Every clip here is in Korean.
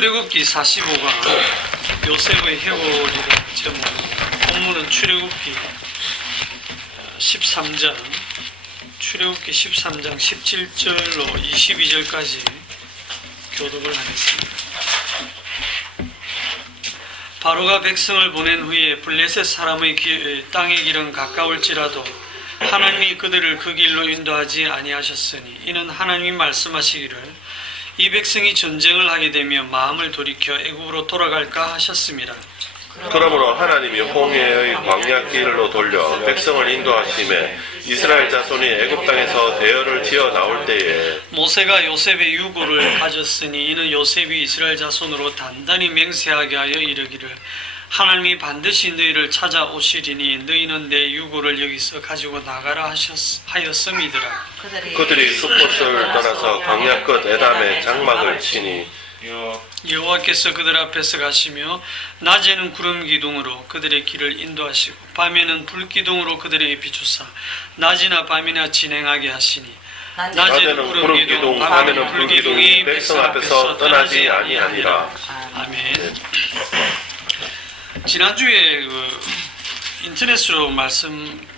출애굽기 45강 요셉의 해골이라는 제목, 본문은 출애굽기 13장, 출애굽기 13장 17절로 22절까지 교독을 하겠습니다. 바로가 백성을 보낸 후에 블레셋 사람의 땅의 길은 가까울지라도 하나님이 그들을 그 길로 인도하지 아니하셨으니 이는 하나님이 말씀하시기를 이 백성이 전쟁을 하게 되면 마음을 돌이켜 애굽으로 돌아갈까 하셨습니다. 그러므로 하나님이 홍해의 광야길로 돌려 백성을 인도하심에 이스라엘 자손이 애굽 땅에서 대열을 지어 나올 때에 모세가 요셉의 유고를 가졌으니 이는 요셉이 이스라엘 자손으로 단단히 맹세하게 하여 이르기를 하나님이 반드시 너희를 찾아오시리니 너희는 내 유고를 여기서 가지고 나가라 하였음이더라. 그들이 숲곳을 떠나서 광야 끝 에담에 장막을 치니 여호와께서 그들 앞에서 가시며 낮에는 구름 기둥으로 그들의 길을 인도하시고 밤에는 불 기둥으로 그들에게 비추사 낮이나 밤이나 진행하게 하시니 낮에는 구름 기둥 밤에는 불 기둥이 백성 앞에서 떠나지 아니하니라. 아멘. 지난주에 인터넷으로 말씀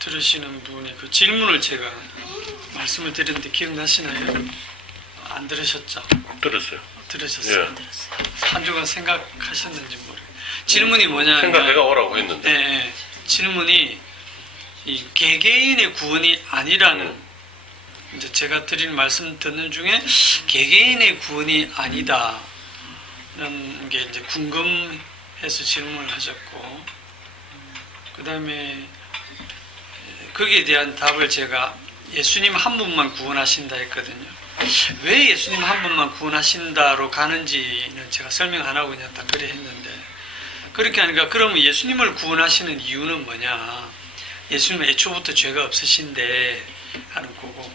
들으시는 분이 그 질문을 제가 말씀을 드렸는데 기억나시나요? 안 들으셨죠? 들었어요. 들으셨어요? 예. 한 주간 생각하셨는지 모르겠어요. 질문이 뭐냐면 생각해가 오라고 했는데. 네, 질문이 이 개개인의 구원이 아니라는 이제 제가 드린 말씀 듣는 중에 개개인의 구원이 아니다는 게 이제 궁금해서 질문을 하셨고 그 다음에 거기에 대한 답을 제가 예수님 한 분만 구원하신다 했거든요. 왜 예수님 한 분만 구원하신다로 가는지는 제가 설명 안 하고 그냥 딱 그래 했는데 그렇게 하니까 그러면 예수님을 구원하시는 이유는 뭐냐, 예수님은 애초부터 죄가 없으신데 하는 거고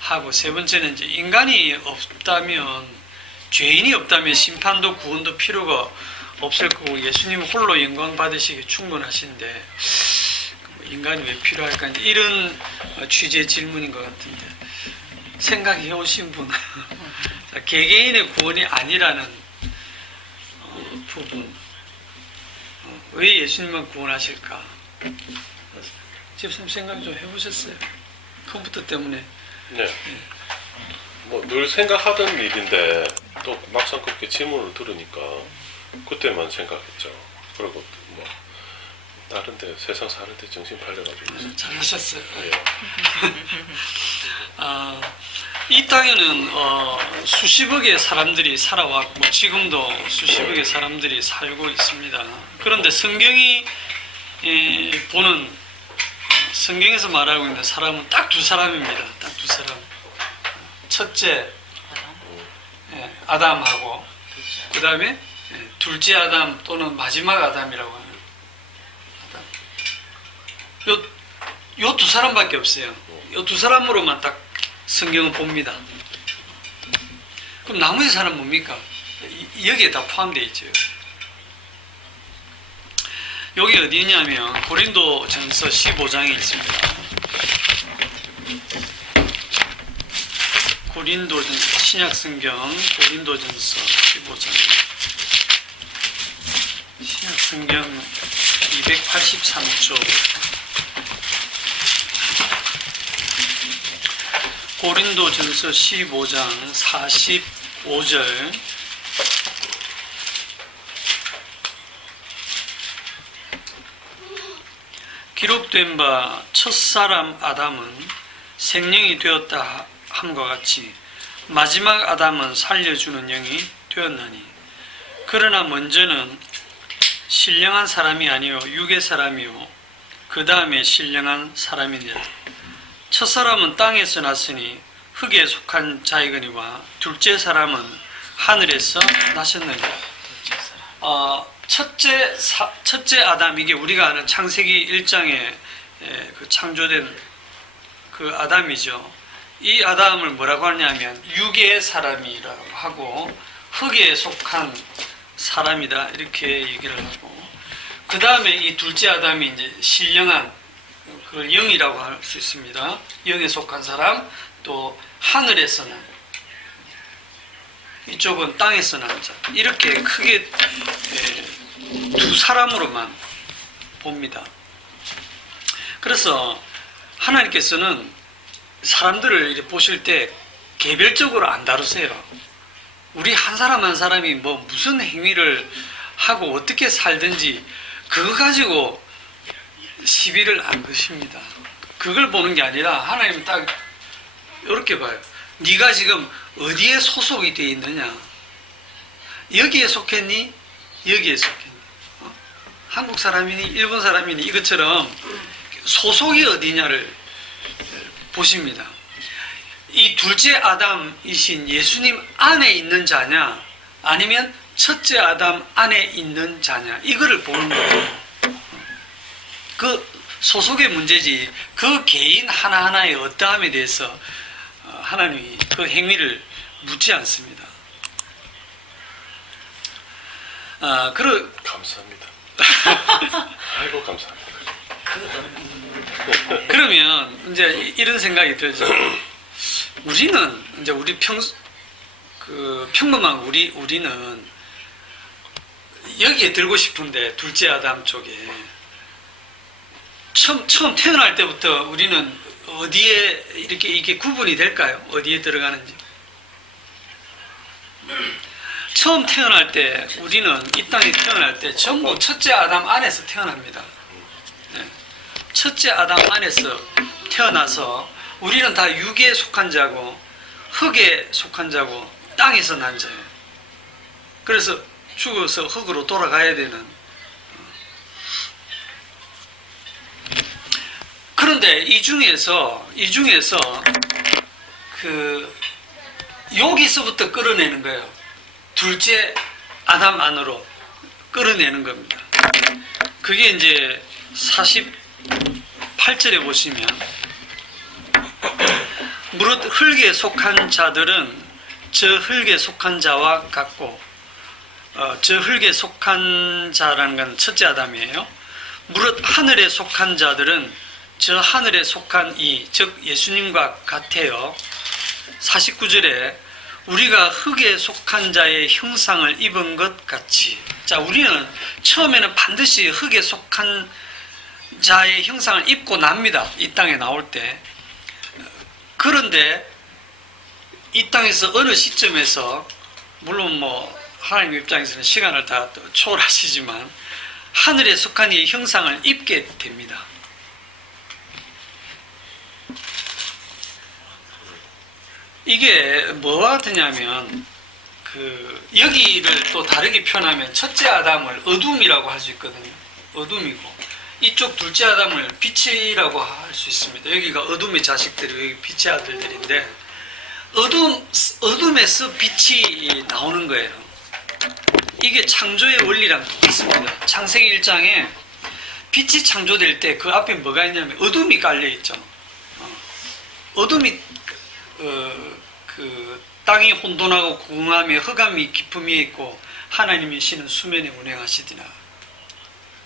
하고, 세 번째는 이제 인간이 없다면, 죄인이 없다면 심판도 구원도 필요가 없을 거고 예수님 홀로 영광 받으시기 충분하신데 인간이 왜 필요할까, 이런 취지의 질문인 것 같은데 생각해 오신 분은 개개인의 구원이 아니라는 부분, 왜 예수님만 구원하실까? 집사님 생각 좀 해보셨어요? 컴퓨터 때문에. 네. 뭐 늘 생각하던 일인데 또 막상 그렇게 질문을 들으니까 그때만 생각했죠. 그리고 뭐 다른데 세상 사는데 정신 팔려가지고. 잘하셨어요. 예. 이 땅에는 수십억의 사람들이 살아왔고 지금도 수십억의 사람들이 살고 있습니다. 그런데 성경이 보는, 성경에서 말하고 있는 사람은 딱 두 사람입니다. 딱 두 사람. 첫째 아담하고 그 다음에 둘째 아담 또는 마지막 아담이라고 하는 아담. 요 두 사람밖에 없어요. 요 두 사람으로만 딱 성경은 봅니다. 그럼 나머지 사람 뭡니까? 여기에 다 포함되어 있죠. 여기 어디냐면 고린도전서 15장에 있습니다. 고린도전서, 신약성경 고린도전서 15장, 신약성경 283쪽, 고린도전서 15장 45절. 기록된 바 첫사람 아담은 생명이 되었다 함과 같이 마지막 아담은 살려주는 영이 되었나니 그러나 먼저는 신령한 사람이 아니요 육의 사람이요 그 다음에 신령한 사람이니라. 첫사람은 땅에서 났으니 흙에 속한 자이거니와 둘째 사람은 하늘에서 나셨느니라. 첫째 아담, 이게 우리가 아는 창세기 1장에 그 창조된 그 아담이죠. 이 아담을 뭐라고 하냐면 육의 사람이라고 하고 흙에 속한 사람이다 이렇게 얘기를 하고, 그 다음에 이 둘째 아담이 이제 신령한, 그걸 영이라고 할 수 있습니다. 영에 속한 사람, 또 하늘에서는 이쪽은 땅에서 난 자. 이렇게 크게 두 사람으로만 봅니다. 그래서 하나님께서는 사람들을 이렇게 보실 때 개별적으로 안 다루세요. 우리 한 사람 한 사람이 뭐 무슨 행위를 하고 어떻게 살든지 그거 가지고 시비를 안 거십니다. 그걸 보는 게 아니라 하나님은 딱 이렇게 봐요. 네가 지금 어디에 소속이 되어 있느냐? 여기에 속했니? 여기에 속했니? 한국 사람이니 일본 사람이니 이것처럼 소속이 어디냐를 보십니다. 이 둘째 아담이신 예수님 안에 있는 자냐 아니면 첫째 아담 안에 있는 자냐 이거를 보는 거예요. 그 소속의 문제지 그 개인 하나하나의 어떠함에 대해서 하나님이 그 행위를 묻지 않습니다. 감사합니다. 아이고 감사합니다. 그러면 이제 이런 생각이 들죠. 우리는 이제 우리 평범한 우리는 여기에 들고 싶은데 둘째 아담 쪽에 처음 태어날 때부터 우리는 어디에 이게 구분이 될까요? 어디에 들어가는지. 처음 태어날 때 우리는 이 땅에 태어날 때 전부 첫째 아담 안에서 태어납니다. 첫째 아담 안에서 태어나서 우리는 다 육에 속한 자고 흙에 속한 자고 땅에서 난 자예요. 그래서 죽어서 흙으로 돌아가야 되는. 그런데 이 중에서 그 여기서부터 끌어내는 거예요. 둘째 아담 안으로 끌어내는 겁니다. 그게 이제 48절에 보시면 무릇 흙에 속한 자들은 저 흙에 속한 자와 같고 저 흙에 속한 자라는 건 첫째 아담이에요. 무릇 하늘에 속한 자들은 저 하늘에 속한 즉 예수님과 같아요. 49절에 우리가 흙에 속한 자의 형상을 입은 것 같이. 자, 우리는 처음에는 반드시 흙에 속한 자의 형상을 입고 납니다. 이 땅에 나올 때. 그런데 이 땅에서 어느 시점에서 물론 뭐 하나님 입장에서는 시간을 다 초월하시지만 하늘에 속한 이 형상을 입게 됩니다. 이게 뭐와 같으냐면 여기를 또 다르게 표현하면 첫째 아담을 어둠이라고 할 수 있거든요. 어둠이고 이쪽 둘째 아담을 빛이라고 할 수 있습니다. 여기가 어둠의 자식들이 여기 빛의 아들들인데 어둠에서 빛이 나오는 거예요. 이게 창조의 원리랑 똑같습니다. 창세기 1장에 빛이 창조될 때 그 앞에 뭐가 있냐면 어둠이 깔려 있죠. 어둠이 그 땅이 혼돈하고 궁하며 흑암이 깊음이 있고 하나님이 신은 수면에 운행하시리라.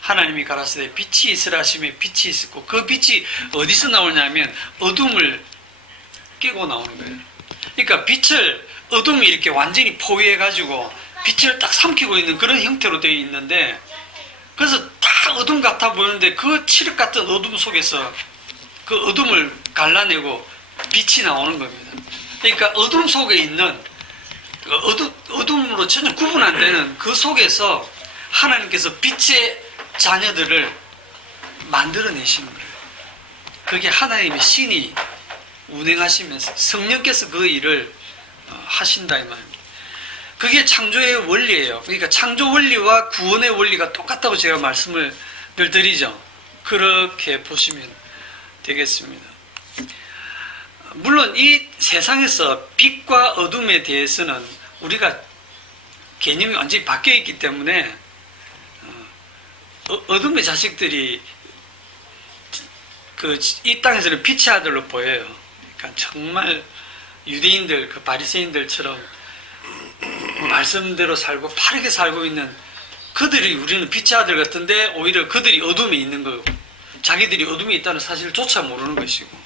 하나님이 가라사대 빛이 있으라 하시며 빛이 있었고 그 빛이 어디서 나오냐면 어둠을 깨고 나오는 거예요. 그러니까 빛을 어둠이 이렇게 완전히 포위해 가지고 빛을 딱 삼키고 있는 그런 형태로 되어 있는데 그래서 다 어둠 같아 보이는데 그 칠흑 같은 어둠 속에서 그 어둠을 갈라내고 빛이 나오는 겁니다. 그러니까 어둠 속에 있는 어둠으로 전혀 구분 안 되는 그 속에서 하나님께서 빛의 자녀들을 만들어내시는 거예요. 그게 하나님의 신이 운행하시면서 성령께서 그 일을 하신다 이 말입니다. 그게 창조의 원리예요. 그러니까 창조 원리와 구원의 원리가 똑같다고 제가 말씀을 늘 드리죠. 그렇게 보시면 되겠습니다. 물론 이 세상에서 빛과 어둠에 대해서는 우리가 개념이 완전히 바뀌어 있기 때문에 어둠의 자식들이 이 땅에서는 빛의 아들로 보여요. 그러니까 정말 유대인들, 그 바리새인들처럼 말씀대로 살고 바르게 살고 있는 그들이 우리는 빛의 아들 같은데 오히려 그들이 어둠에 있는 거고 자기들이 어둠에 있다는 사실조차 모르는 것이고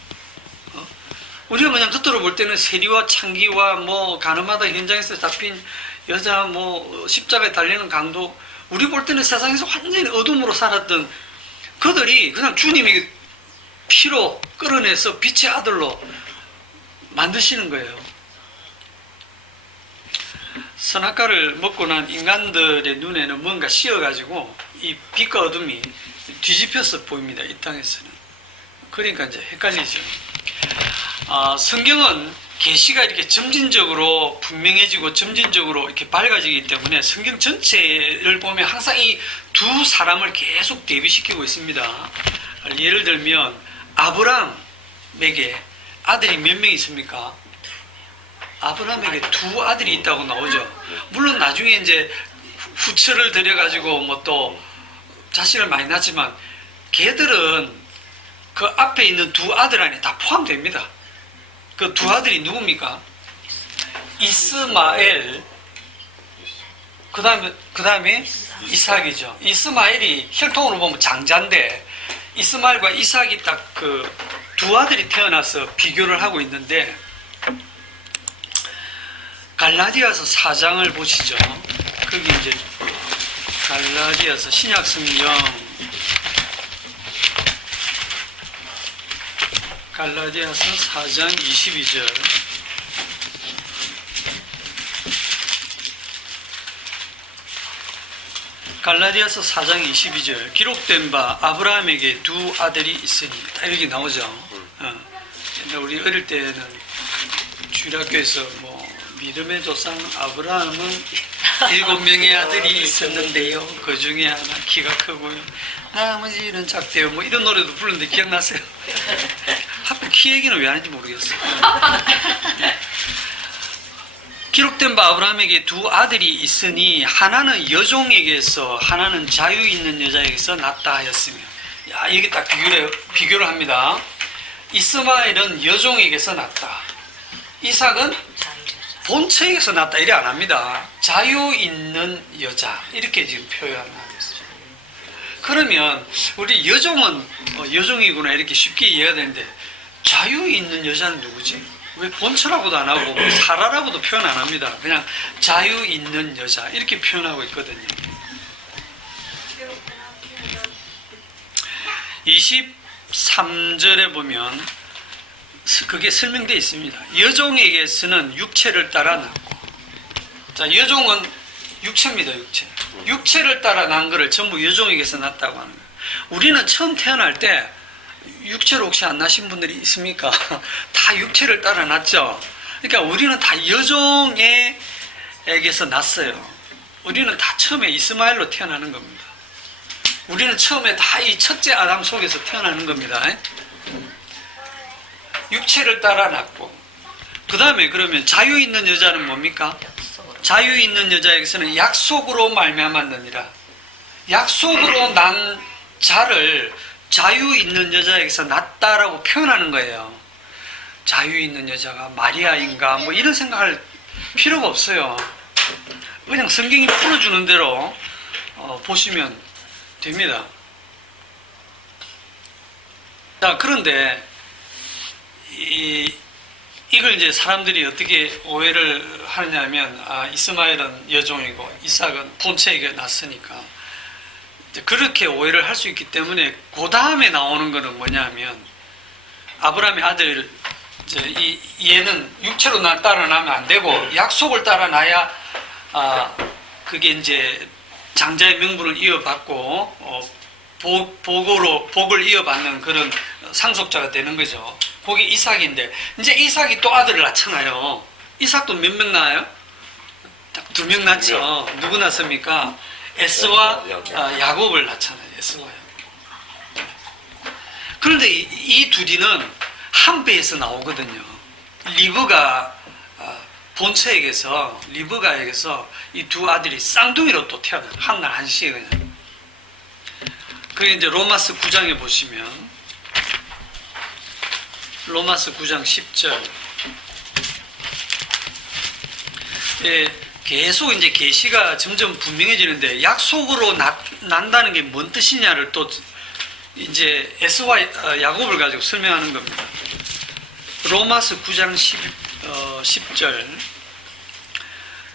우리가 그냥 겉으로 볼 때는 세리와 창기와 뭐 가늠하다 현장에서 잡힌 여자, 뭐 십자가에 달리는 강도, 우리 볼 때는 세상에서 완전히 어둠으로 살았던 그들이 그냥 주님이 피로 끌어내서 빛의 아들로 만드시는 거예요. 선악과를 먹고 난 인간들의 눈에는 뭔가 씌어가지고 이 빛과 어둠이 뒤집혀서 보입니다. 이 땅에서는. 그러니까 이제 헷갈리죠. 성경은 계시가 이렇게 점진적으로 분명해지고 점진적으로 이렇게 밝아지기 때문에 성경 전체를 보면 항상 이 두 사람을 계속 대비시키고 있습니다. 예를 들면 아브라함에게 아들이 몇 명 있습니까? 아브라함에게 두 아들이 있다고 나오죠. 물론 나중에 이제 후처를 들여가지고 뭐 또 자식을 많이 낳지만 걔들은 그 앞에 있는 두 아들 안에 다 포함됩니다. 그 두 아들이 누굽니까? 이스마엘, 그 다음에 이삭이죠. 이스마엘이 혈통으로 보면 장자인데 이스마엘과 이삭이 딱 그 두 아들이 태어나서 비교를 하고 있는데, 갈라디아서 4장을 보시죠. 거기 이제 갈라디아서 신약 성경 갈라디아서 4장 22절. 갈라디아서 4장 22절. 기록된 바 아브라함에게 두 아들이 있으니, 딱 여기 나오죠. 우리 어릴 때는 주일학교에서 뭐 믿음의 조상 아브라함은 7명의 아들이 있었는데요. 그 중에 하나 키가 크고요. 나머지는 작대요. 뭐 이런 노래도 부르는데 기억나세요? 하필 키 얘기는 왜 하는지 모르겠어요. 기록된 바 아브라함에게 두 아들이 있으니 하나는 여종에게서 하나는 자유 있는 여자에게서 낳다 하였으며. 야, 여기 딱 비교를 합니다. 이스마엘은 여종에게서 낳다. 이삭은 본처에게서 낳다. 이래 안 합니다. 자유 있는 여자. 이렇게 지금 표현하고 있어요. 그러면 우리 여종은 여종이구나 이렇게 쉽게 이해가 되는데, 자유 있는 여자는 누구지? 왜 본처라고도 안 하고 사라라고도 표현 안 합니다. 그냥 자유 있는 여자 이렇게 표현하고 있거든요. 23절에 보면 그게 설명되어 있습니다. 여종에게서는 육체를 따라 낳고, 자, 여종은 육체입니다. 육체를 따라 낳은 거를 전부 여종에게서 낳았다고 하는 거예요. 우리는 처음 태어날 때 육체로 혹시 안 나신 분들이 있습니까? 다 육체를 따라 낳죠. 그러니까 우리는 다 여종에게서 났어요. 우리는 다 처음에 이스마엘로 태어나는 겁니다. 우리는 처음에 다 이 첫째 아담 속에서 태어나는 겁니다. 육체를 따라 낳고, 그 다음에 그러면 자유 있는 여자는 뭡니까? 자유 있는 여자에게서는 약속으로 말미암았느니라. 약속으로 난 자를 자유 있는 여자에게서 낳았다라고 표현하는 거예요. 자유 있는 여자가 마리아인가 뭐 이런 생각할 필요가 없어요. 그냥 성경이 풀어주는 대로 보시면 됩니다. 자, 그런데 이걸 이제 사람들이 어떻게 오해를 하느냐면, 이스마엘은 여종이고 이삭은 본처에게 낳았으니까 그렇게 오해를 할 수 있기 때문에 그 다음에 나오는 거는 뭐냐면, 아브라함의 아들 얘는 육체로 따라 나면 안 되고 약속을 따라 나야 그게 이제 장자의 명분을 이어받고 복을 이어받는 그런 상속자가 되는 거죠. 그게 이삭인데, 이제 이삭이 또 아들을 낳잖아요. 이삭도 몇 명 낳아요? 딱 2명 낳죠. 누구 낳습니까? 에스와 야곱을 낳잖아요. 에스와 야곱. 그런데 이 둘이는 한 배에서 나오거든요. 리브가 본처에게서 리브가에게서 이 두 아들이 쌍둥이로 또 태어나요. 한 날 한시에 그냥. 그게 이제 로마서 9장에 보시면, 로마서 9장 10절. 계속 이제 계시가 점점 분명해지는데, 약속으로 난다는 게 뭔 뜻이냐를 또 이제 에스와 야곱을 가지고 설명하는 겁니다. 로마서 9장 10절.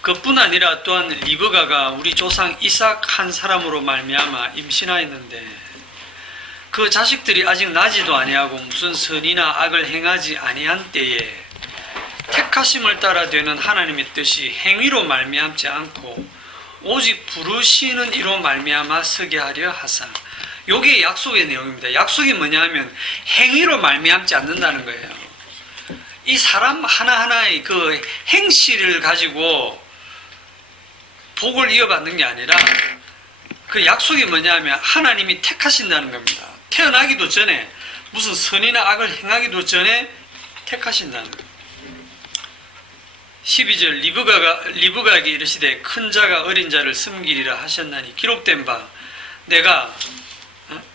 그뿐 아니라 또한 리브가가 우리 조상 이삭 한 사람으로 말미암아 임신하였는데 그 자식들이 아직 나지도 아니하고 무슨 선이나 악을 행하지 아니한 때에 택하심을 따라 되는 하나님의 뜻이 행위로 말미암지 않고 오직 부르시는 이로 말미암아 서게 하려 하사. 요게 약속의 내용입니다. 약속이 뭐냐면 행위로 말미암지 않는다는 거예요. 이 사람 하나하나의 그 행실을 가지고 복을 이어받는 게 아니라 그 약속이 뭐냐면 하나님이 택하신다는 겁니다. 태어나기도 전에 무슨 선이나 악을 행하기도 전에 택하신다는 거예요. 12절 리브가에게 이르시되 큰 자가 어린 자를 섬기리라 하셨나니 기록된 바 내가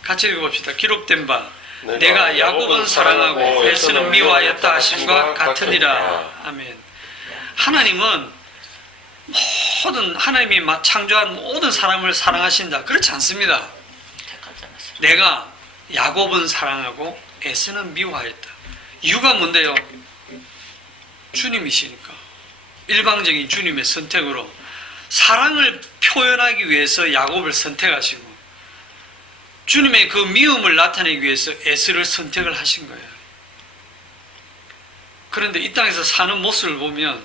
같이 읽어봅시다. 기록된 바 내가 야곱은 사랑하고 에서는 미워하였다 하심과 같으니라. 아멘. 하나님은 하나님이 창조한 모든 사람을 사랑하신다. 그렇지 않습니다. 내가 야곱은 사랑하고 에서는 미워하였다. 이유가 뭔데요? 주님이시니까. 일방적인 주님의 선택으로 사랑을 표현하기 위해서 야곱을 선택하시고 주님의 그 미움을 나타내기 위해서 에스를 선택을 하신 거예요. 그런데 이 땅에서 사는 모습을 보면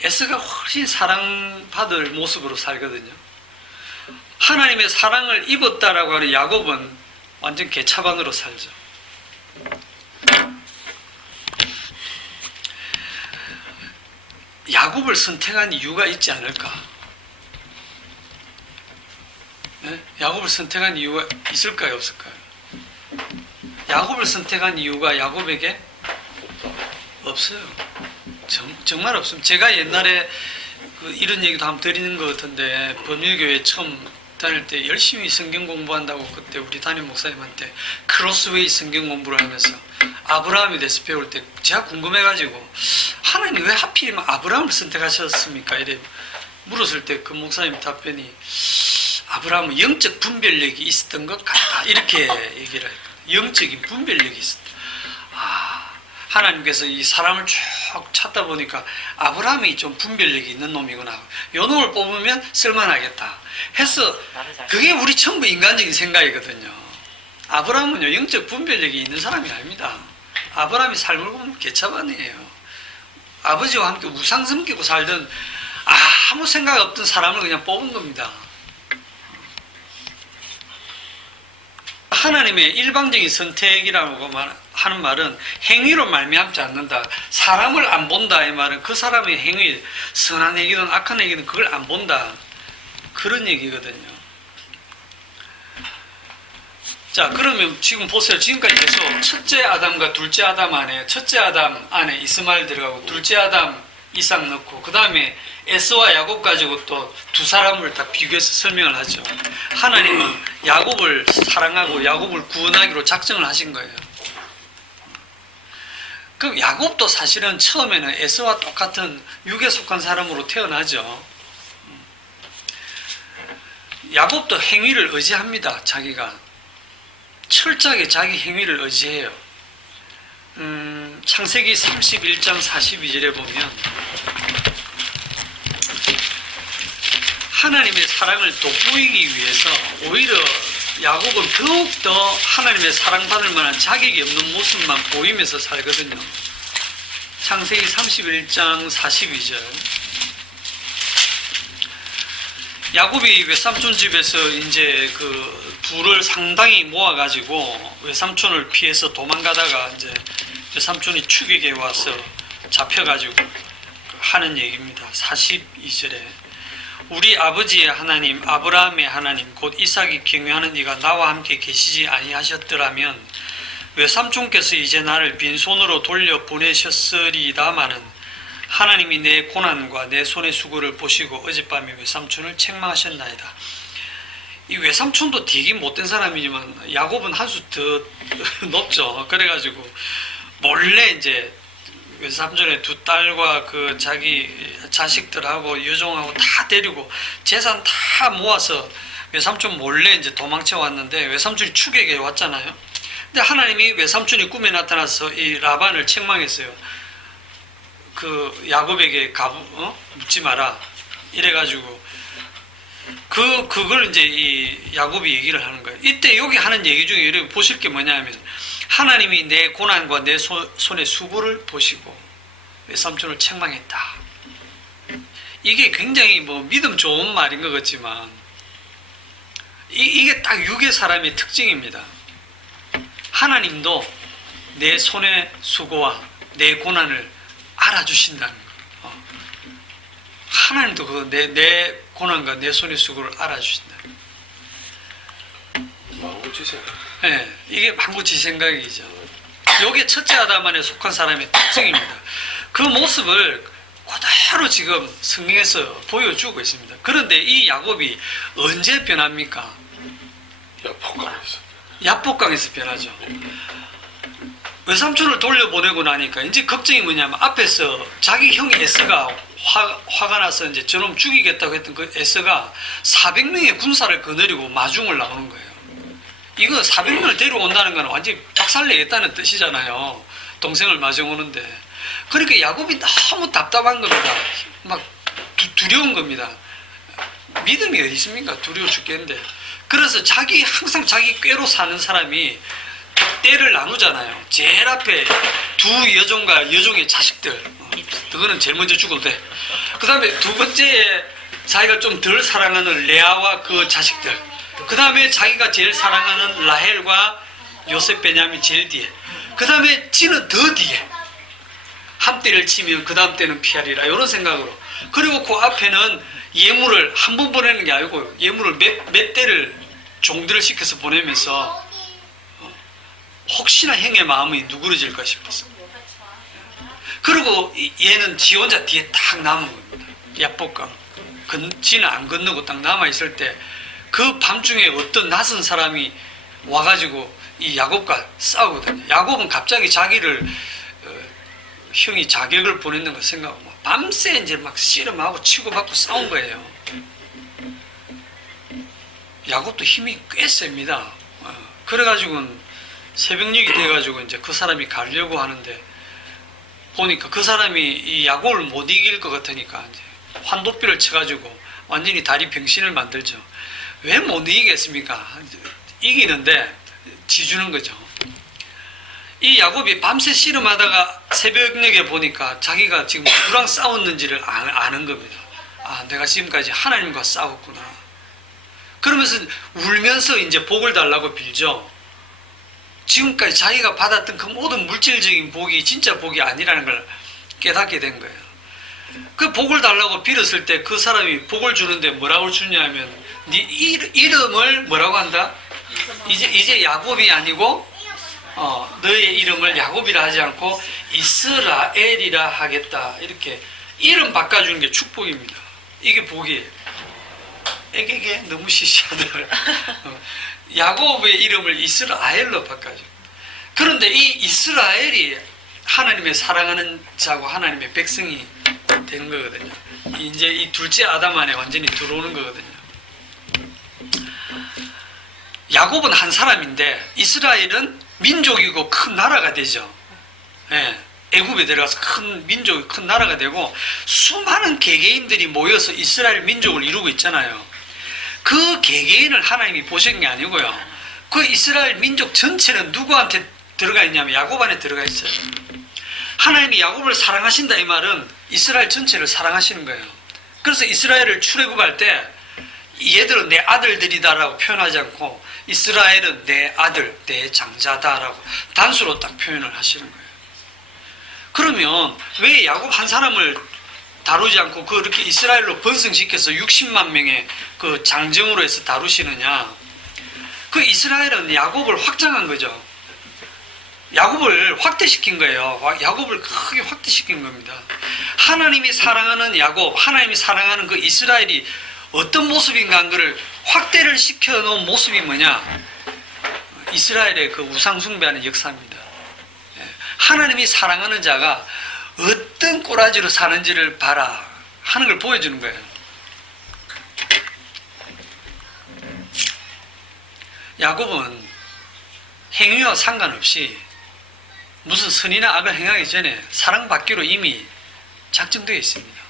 에스가 훨씬 사랑받을 모습으로 살거든요. 하나님의 사랑을 입었다라고 하는 야곱은 완전 개차반으로 살죠. 야곱을 선택한 이유가 있지 않을까? 네? 야곱을 선택한 이유가 있을까요? 없을까요? 야곱을 선택한 이유가 야곱에게 없어요. 정말 없습니다. 제가 옛날에 이런 얘기도 한번 드리는 것 같은데 범일교회 처음 다닐 때 열심히 성경 공부한다고 그때 우리 담임 목사님한테 크로스웨이 성경 공부를 하면서 아브라함에 대해서 배울 때 제가 궁금해가지고 하나님 왜 하필 아브라함을 선택하셨습니까? 이래 물었을 때 그 목사님 답변이 아브라함은 영적 분별력이 있었던 것 같다. 이렇게 얘기를 했거든요. 영적인 분별력이 있었다. 하나님께서 이 사람을 쭉 찾다 보니까 아브라함이 좀 분별력이 있는 놈이구나. 요 놈을 뽑으면 쓸만하겠다 해서 그게 우리 전부 인간적인 생각이거든요. 아브라함은요 영적 분별력이 있는 사람이 아닙니다. 아브라함이 삶을 보면 개차반이에요. 아버지와 함께 우상 섬기고 살던 아무 생각 없던 사람을 그냥 뽑은 겁니다. 하나님의 일방적인 선택이라고 하는 말은 행위로 말미암지 않는다. 사람을 안 본다. 이 말은 그 사람의 행위, 선한 행위든 악한 행위든 그걸 안 본다. 그런 얘기거든요. 자, 그러면 지금 보세요. 지금까지 계속 첫째 아담과 둘째 아담 안에, 첫째 아담 안에 이스마엘 들어가고 둘째 아담 이삭 넣고 그 다음에 에서와 야곱 가지고 또 두 사람을 다 비교해서 설명을 하죠. 하나님은 야곱을 사랑하고 야곱을 구원하기로 작정을 하신 거예요. 그럼 야곱도 사실은 처음에는 에서와 똑같은 육에 속한 사람으로 태어나죠. 야곱도 행위를 의지합니다. 자기가 철저하게 자기 행위를 의지해요. 창세기 31장 42절에 보면 하나님의 사랑을 돋보이기 위해서 오히려 야곱은 더욱더 하나님의 사랑받을 만한 자격이 없는 모습만 보이면서 살거든요. 창세기 31장 42절. 야곱이 외삼촌 집에서 이제 그 부를 상당히 모아가지고 외삼촌을 피해서 도망가다가 이제 외삼촌이 추격에 와서 잡혀가지고 하는 얘기입니다. 42절에. 우리 아버지의 하나님 아브라함의 하나님 곧 이삭이 경유하는 이가 나와 함께 계시지 아니하셨더라면 외삼촌께서 이제 나를 빈손으로 돌려보내셨으리다마는 하나님이 내 고난과 내 손의 수고를 보시고 어젯밤에 외삼촌을 책망하셨나이다. 이 외삼촌도 되게 못된 사람이지만 야곱은 한 수 더 높죠. 그래가지고 몰래 이제 외삼촌의 두 딸과 그 자기 자식들하고 여종하고 다 데리고 재산 다 모아서 외삼촌 몰래 이제 도망쳐 왔는데 외삼촌이 추격에 왔잖아요. 근데 하나님이 외삼촌이 꿈에 나타나서 이 라반을 책망했어요. 그 야곱에게 묻지 마라. 이래가지고 그걸 이제 이 야곱이 얘기를 하는 거예요. 이때 여기 하는 얘기 중에 여러분 보실 게 뭐냐면 하나님이 내 고난과 내 손의 수고를 보시고 외삼촌을 책망했다. 이게 굉장히 뭐 믿음 좋은 말인 것 같지만 이게 딱 유괴 사람의 특징입니다. 하나님도 내 손의 수고와 내 고난을 알아주신다는 거. 하나님도 내 고난과 내 손의 수고를 알아주신다. 망고지생각. 네, 이게 망고지생각이죠. 이게 첫째 아담만에 속한 사람의 특징입니다. 그 모습을 그대로 지금 성경에서 보여주고 있습니다. 그런데 이 야곱이 언제 변합니까? 야복강에서. 야복강에서 변하죠. 외삼촌을 돌려보내고 나니까 이제 걱정이 뭐냐면 앞에서 자기 형이 에스가 화가 나서 이제 저놈 죽이겠다고 했던 그 에스가 400명의 군사를 거느리고 마중을 나오는 거예요. 이거 400명을 데려온다는 건 완전히 박살내겠다는 뜻이잖아요. 동생을 마중오는데. 그러니까 야곱이 너무 답답한 겁니다. 막 두려운 겁니다. 믿음이 어디 있습니까? 두려워 죽겠는데. 그래서 항상 자기 꾀로 사는 사람이 때를 나누잖아요. 제일 앞에 두 여종과 여종의 자식들. 그거는 제일 먼저 죽어도 돼. 그 다음에 두 번째에 자기가 좀 덜 사랑하는 레아와 그 자식들. 그 다음에 자기가 제일 사랑하는 라헬과 요셉 베냐민 제일 뒤에. 그 다음에 지는 더 뒤에. 한 때를 치면 그 다음 때는 피하리라. 이런 생각으로. 그리고 그 앞에는 예물을 한 번 보내는 게 아니고 예물을 몇 대를 종들을 시켜서 보내면서 혹시나 형의 마음이 누그러질까 싶어서. 그리고 얘는 지 혼자 뒤에 딱 남은 겁니다. 야복강. 지는 안 건너고 딱 남아있을 때 그 밤중에 어떤 낯선 사람이 와가지고 이 야곱과 싸우거든요. 야곱은 갑자기 자기를 형이 자격을 보냈는 걸 생각하고 밤새 이제 막 씨름하고 치고받고 싸운 거예요. 야곱도 힘이 꽤 셉니다. 그래가지고는 새벽녘이 돼가지고 이제 그 사람이 가려고 하는데 보니까 그 사람이 이 야곱을 못 이길 것 같으니까 이제 환도비를 쳐가지고 완전히 다리 병신을 만들죠. 왜 못 이기겠습니까? 이기는데 지주는 거죠. 이 야곱이 밤새 씨름하다가 새벽녘에 보니까 자기가 지금 누구랑 싸웠는지를 아는 겁니다. 아, 내가 지금까지 하나님과 싸웠구나. 그러면서 울면서 이제 복을 달라고 빌죠. 지금까지 자기가 받았던 그 모든 물질적인 복이 진짜 복이 아니라는 걸 깨닫게 된 거예요. 그 복을 달라고 빌었을 때 그 사람이 복을 주는데 뭐라고 주냐면 네 이름을 뭐라고 한다? 이제 야곱이 아니고 너의 이름을 야곱이라 하지 않고 이스라엘이라 하겠다. 이렇게 이름 바꿔주는 게 축복입니다. 이게 복이에요. 이게 너무 시시하다. 야곱의 이름을 이스라엘로 바꿔줘. 그런데 이 이스라엘이 하나님의 사랑하는 자고 하나님의 백성이 되는 거거든요. 이제 이 둘째 아담 안에 완전히 들어오는 거거든요. 야곱은 한 사람인데 이스라엘은 민족이고 큰 나라가 되죠. 예, 애굽에 들어가서 큰 민족이 큰 나라가 되고 수많은 개개인들이 모여서 이스라엘 민족을 이루고 있잖아요. 그 개개인을 하나님이 보신 게 아니고요. 그 이스라엘 민족 전체는 누구한테 들어가 있냐면 야곱 안에 들어가 있어요. 하나님이 야곱을 사랑하신다 이 말은 이스라엘 전체를 사랑하시는 거예요. 그래서 이스라엘을 출애굽할 때 얘들은 내 아들들이다라고 표현하지 않고 이스라엘은 내 아들, 내 장자다라고 단수로 딱 표현을 하시는 거예요. 그러면 왜 야곱 한 사람을 다루지 않고 그렇게 이스라엘로 번성시켜서 60만 명의 그 장정으로 해서 다루시느냐? 그 이스라엘은 야곱을 확장한 거죠. 야곱을 확대시킨 거예요. 야곱을 크게 확대시킨 겁니다. 하나님이 사랑하는 야곱, 하나님이 사랑하는 그 이스라엘이 어떤 모습인가 한 거를 확대를 시켜놓은 모습이 뭐냐? 이스라엘의 그 우상숭배하는 역사입니다. 하나님이 사랑하는 자가 어떤 꼬라지로 사는지를 봐라 하는 걸 보여주는 거예요. 야곱은 행위와 상관없이 무슨 선이나 악을 행하기 전에 사랑받기로 이미 작정되어 있습니다.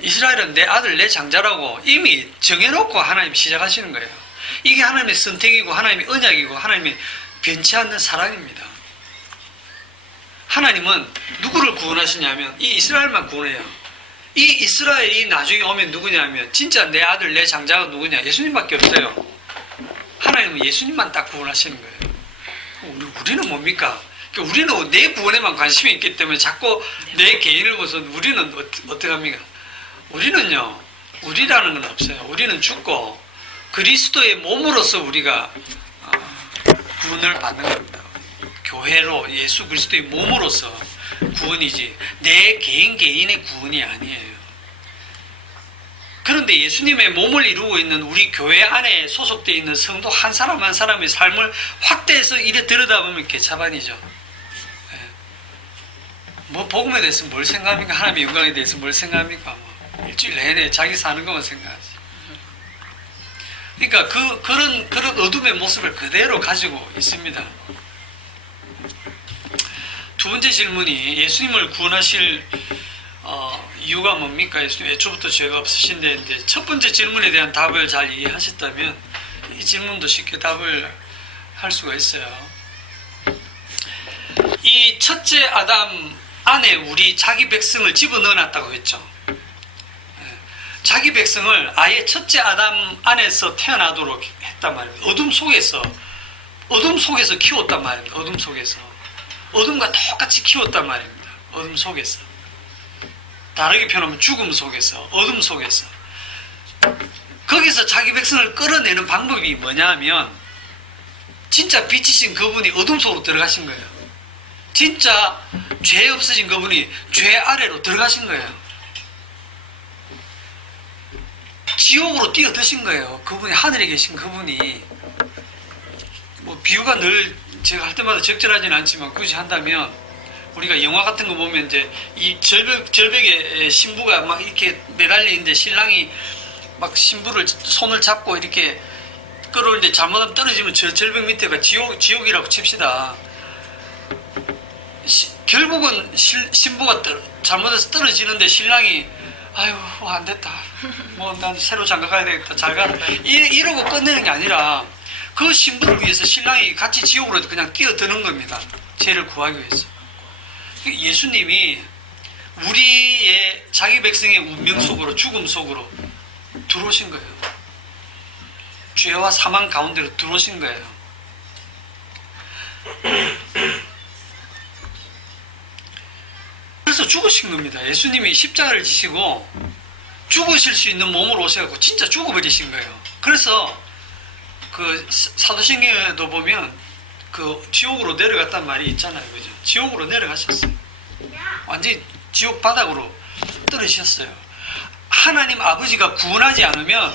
이스라엘은 내 아들 내 장자라고 이미 정해놓고 하나님 시작하시는 거예요. 이게 하나님의 선택이고 하나님의 언약이고 하나님의 변치 않는 사랑입니다. 하나님은 누구를 구원하시냐면 이 이스라엘만 구원해요. 이 이스라엘이 나중에 오면 누구냐면 진짜 내 아들 내 장자가 누구냐? 예수님밖에 없어요. 하나님은 예수님만 딱 구원하시는 거예요. 우리는 뭡니까? 우리는 내 구원에만 관심이 있기 때문에 자꾸 내 개인을 보서 우리는 어떻게 합니까? 우리는요, 우리라는 건 없어요. 우리는 죽고 그리스도의 몸으로서 우리가 구원을 받는 겁니다. 교회로 예수 그리스도의 몸으로서 구원이지 내 개인의 구원이 아니에요. 그런데 예수님의 몸을 이루고 있는 우리 교회 안에 소속되어 있는 성도 한 사람 한 사람의 삶을 확대해서 이래 들여다보면 개차반이죠. 뭐 복음에 대해서 뭘 생각합니까? 하나님의 영광에 대해서 뭘 생각합니까? 뭐 일주일 내내 자기 사는 것만 생각하지. 그러니까 그런 어둠의 모습을 그대로 가지고 있습니다. 두 번째 질문이 예수님을 구원하실 이유가 뭡니까? 예수님 애초부터 죄가 없으신데 이제 첫 번째 질문에 대한 답을 잘 이해하셨다면 이 질문도 쉽게 답을 할 수가 있어요. 이 첫째 아담 안에 우리 자기 백성을 집어넣어놨다고 했죠. 자기 백성을 아예 첫째 아담 안에서 태어나도록 했단 말입니다. 어둠 속에서 키웠단 말입니다. 어둠 속에서 어둠과 똑같이 키웠단 말입니다. 어둠 속에서 다르게 표현하면 죽음 속에서 어둠 속에서 거기서 자기 백성을 끌어내는 방법이 뭐냐면 진짜 빛이신 그분이 어둠 속으로 들어가신 거예요. 진짜 죄 없으신 그분이 죄 아래로 들어가신 거예요. 지옥으로 뛰어드신 거예요. 그분이 하늘에 계신 그분이 뭐 비유가 늘 제가 할 때마다 적절하지는 않지만 굳이 한다면 우리가 영화 같은 거 보면 이제 이 절벽에 신부가 막 이렇게 매달려 있는데 신랑이 막 신부를 손을 잡고 이렇게 끌어올리는데 잘못하면 떨어지면 저 절벽 밑에가 지옥이라고 칩시다. 결국은 신부가 잘못해서 떨어지는데 신랑이 아유 안 됐다. 뭐 난 새로 장가 가야 되겠다. 잘 가라. 이러고 끝내는 게 아니라 그 신부를 위해서 신랑이 같이 지옥으로 그냥 뛰어드는 겁니다. 죄를 구하기 위해서. 예수님이 우리의 자기 백성의 운명 속으로 죽음 속으로 들어오신 거예요. 죄와 사망 가운데로 들어오신 거예요. 그래서 죽으신 겁니다. 예수님이 십자가를 지시고 죽으실 수 있는 몸으로 오셔서 진짜 죽어버리신 거예요. 그래서 그 사도신경에도 보면 그 지옥으로 내려갔단 말이 있잖아요. 그죠? 지옥으로 내려가셨어요. 완전히 지옥 바닥으로 떨어지셨어요. 하나님 아버지가 구원하지 않으면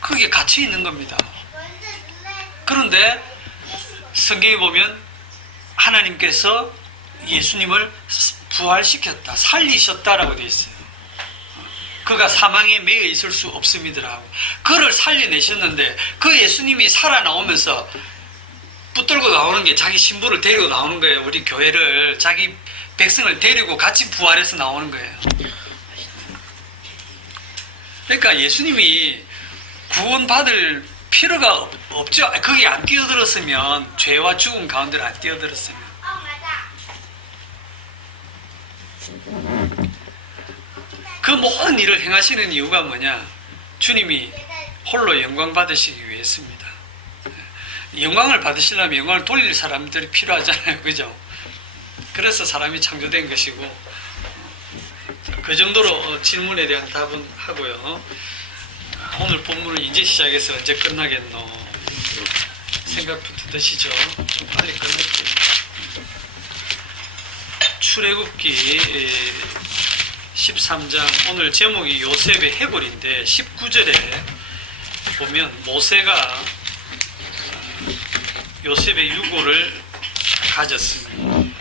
그게 갇혀 있는 겁니다. 그런데 성경에 보면 하나님께서 예수님을 부활시켰다, 살리셨다라고 되어 있어요. 그가 사망에 매여 있을 수 없음이더라고. 그를 살려내셨는데 그 예수님이 살아나오면서 붙들고 나오는 게 자기 신부를 데리고 나오는 거예요. 우리 교회를 자기 백성을 데리고 같이 부활해서 나오는 거예요. 그러니까 예수님이 구원받을 필요가 없죠. 거기 안 뛰어들었으면 죄와 죽음 가운데를 안 뛰어들었으면 그 모든 일을 행하시는 이유가 뭐냐? 주님이 홀로 영광 받으시기 위해서입니다. 영광을 받으시려면 영광을 돌릴 사람들이 필요하잖아요. 그죠? 그래서 사람이 창조된 것이고, 그 정도로 질문에 대한 답은 하고요. 오늘 본문을 이제 시작해서 언제 끝나겠노? 생각부터 드시죠. 좀 빨리 끝낼게요. 출애굽기 13장, 오늘 제목이 요셉의 해골인데 19절에 보면 모세가 요셉의 유고를 가졌습니다.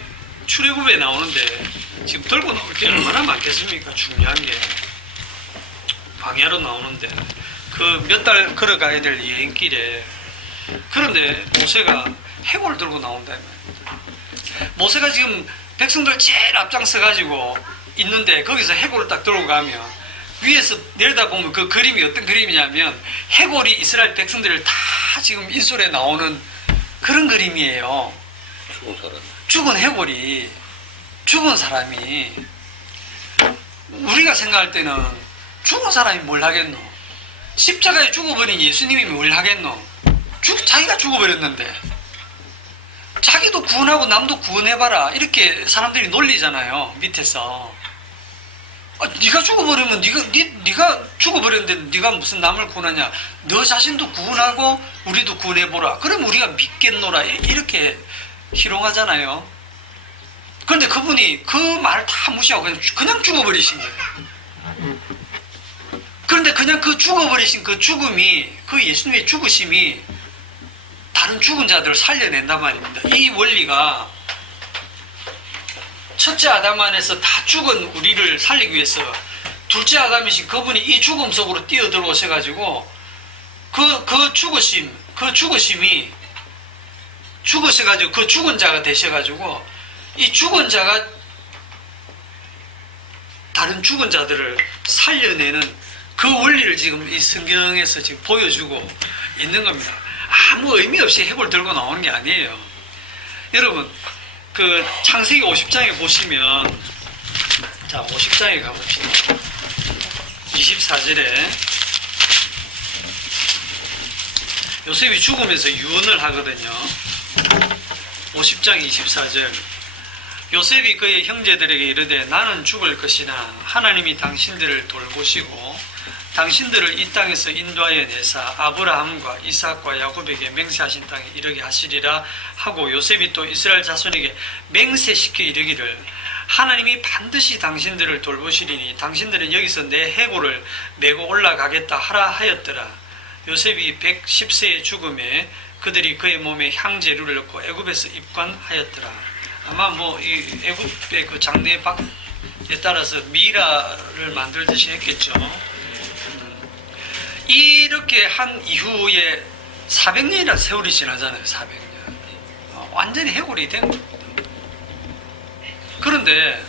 출애굽에 나오는데 지금 들고 나올 게 얼마나 많겠습니까? 중요한 게 광야로 나오는데 그 몇 달 걸어가야 될 여행길에, 그런데 모세가 해골을 들고 나온다 이 말입니다. 모세가 지금 백성들 제일 앞장서 가지고 있는데 거기서 해골을 딱 들고 가면 위에서 내려다보면 그 그림이 어떤 그림이냐면 해골이 이스라엘 백성들을 다 지금 인솔에 나오는 그런 그림이에요. 죽은 사람. 죽은 해골이, 죽은 사람이, 우리가 생각할 때는 죽은 사람이 뭘 하겠노? 십자가에 죽어버린 예수님이 뭘 하겠노? 자기가 죽어버렸는데 자기도 구원하고 남도 구원해봐라 이렇게 사람들이 놀리잖아요. 밑에서 네가 죽어버리면 네가 죽어버렸는데 네가 무슨 남을 구원하냐? 너 자신도 구원하고 우리도 구원해보라. 그럼 우리가 믿겠노라 이렇게 희롱하잖아요. 그런데 그분이 그 말을 다 무시하고 그냥 죽어버리신 거예요. 그런데 그냥 그 죽어버리신 그 죽음이, 그 예수님의 죽으심이 다른 죽은 자들을 살려낸단 말입니다. 이 원리가 첫째 아담 안에서 다 죽은 우리를 살리기 위해서 둘째 아담이신 그분이 이 죽음 속으로 뛰어들어오셔가지고 그 죽으심이 죽으셔가지고 그 죽은 자가 되셔가지고 이 죽은 자가 다른 죽은 자들을 살려내는 그 원리를 지금 이 성경에서 지금 보여주고 있는 겁니다. 아무 의미 없이 해골 들고 나오는 게 아니에요. 여러분, 그 창세기 50장에 보시면, 자, 50장에 가봅시다. 24절에 요셉이 죽으면서 유언을 하거든요. 50장 24절. 요셉이 그의 형제들에게 이르되 나는 죽을 것이나 하나님이 당신들을 돌보시고 당신들을 이 땅에서 인도하여 내사 아브라함과 이삭과 야곱에게 맹세하신 땅에 이르게 하시리라 하고 요셉이 또 이스라엘 자손에게 맹세시켜 이르기를 하나님이 반드시 당신들을 돌보시리니 당신들은 여기서 내 해골을 메고 올라가겠다 하라 하였더라. 요셉이 110세의 죽음에 그들이 그의 몸에 향재료를 넣고 애굽에서 입관하였더라. 아마 뭐 이 애굽의 그 장례 박에 따라서 미라를 만들듯이 했겠죠. 이렇게 한 이후에 400년이나 세월이 지나잖아요. 400년. 완전히 해골이 된 겁니다. 그런데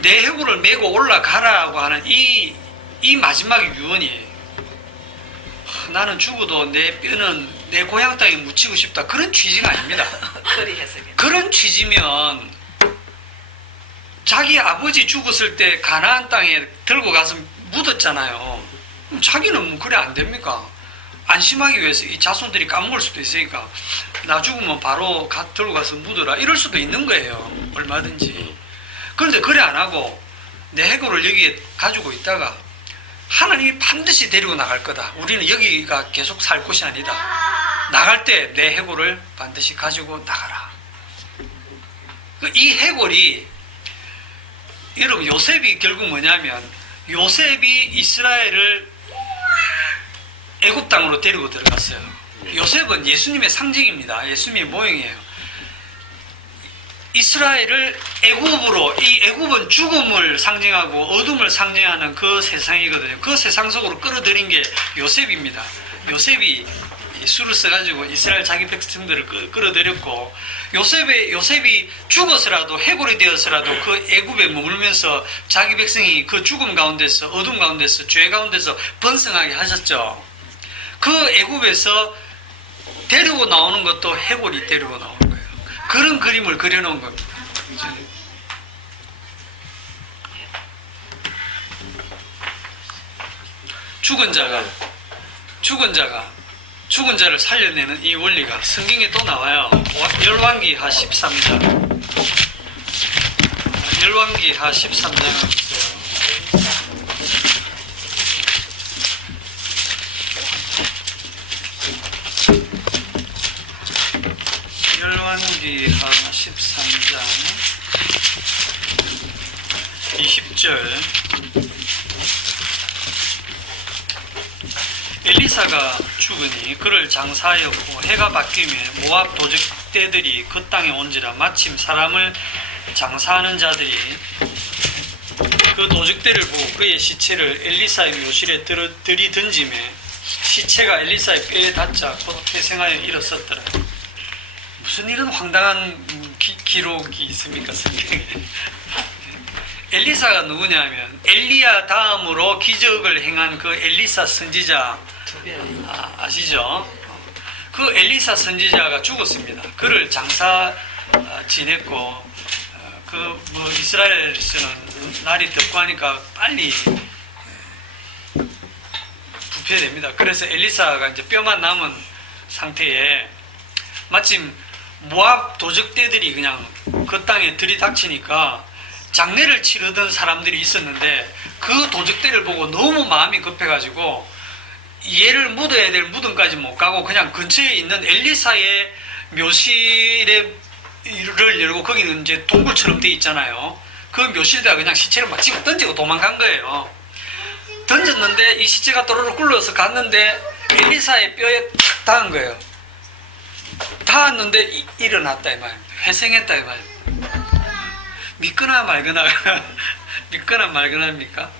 내 해골을 메고 올라가라고 하는 이 마지막 유언이 나는 죽어도 내 뼈는 내 고향 땅에 묻히고 싶다. 그런 취지가 아닙니다. 그런 취지면 자기 아버지 죽었을 때 가나안 땅에 들고 가서 묻었잖아요. 그럼 자기는 뭐 그래 안 됩니까? 안심하기 위해서 이 자손들이 까먹을 수도 있으니까 나 죽으면 바로 들고 가서 묻어라 이럴 수도 있는 거예요. 얼마든지. 그런데 그래 안 하고 내 해골을 여기에 가지고 있다가 하나님이 반드시 데리고 나갈 거다. 우리는 여기가 계속 살 곳이 아니다. 나갈 때 내 해골을 반드시 가지고 나가라. 이 해골이 여러분 요셉이 결국 뭐냐면 요셉이 이스라엘을 애굽 땅으로 데리고 들어갔어요. 요셉은 예수님의 상징입니다. 예수님의 모형이에요. 이스라엘을 애굽으로, 이 애굽은 죽음을 상징하고 어둠을 상징하는 그 세상이거든요. 그 세상 속으로 끌어들인 게 요셉입니다. 요셉이 수를 써가지고 이스라엘 자기 백성들을 끌어들였고, 요셉이 죽어서라도 해골이 되어서라도 그 애굽에 머물면서 자기 백성이 그 죽음 가운데서, 어둠 가운데서, 죄 가운데서 번성하게 하셨죠. 그 애굽에서 데리고 나오는 것도 해골이 데리고 나오는 거예요. 그런 그림을 그려놓은 겁니다. 죽은 자를 살려내는 이 원리가 성경에 또 나와요. 열왕기하 13장. 열왕기하 13장을 보세요. 열왕기하 13장 20절. 엘리사가 죽으니 그를 장사하였고 해가 바뀌며 모압 도적대들이 그 땅에 온지라. 마침 사람을 장사하는 자들이 그 도적대를 보고 그의 시체를 엘리사의 묘실에 들이던지매 시체가 엘리사의 뼈에 닿자 곧 회생하여 일어섰더라. 무슨 이런 황당한 기록이 있습니까, 성경에? 엘리사가 누구냐면 엘리야 다음으로 기적을 행한 그 엘리사 선지자 아시죠? 그 엘리사 선지자가 죽었습니다. 그를 장사 지냈고 그 뭐 이스라엘에서는 날이 덥고 하니까 빨리 부패됩니다. 그래서 엘리사가 이제 뼈만 남은 상태에 마침 모압 도적대들이 그냥 그 땅에 들이닥치니까 장례를 치르던 사람들이 있었는데 그 도적대를 보고 너무 마음이 급해가지고 얘를 묻어야 될 무덤까지 못 가고 그냥 근처에 있는 엘리사의 묘실을 열고 거기는 이제 동굴처럼 돼 있잖아요. 그 묘실에다가 그냥 시체를 막 집어 던지고 도망간 거예요. 던졌는데 이 시체가 또르르 굴러서 갔는데 엘리사의 뼈에 탁 닿은 거예요. 닿았는데 일어났다 이 말입니다. 회생했다 이 말입니다. 믿거나 말거나 믿거나 말거나입니까?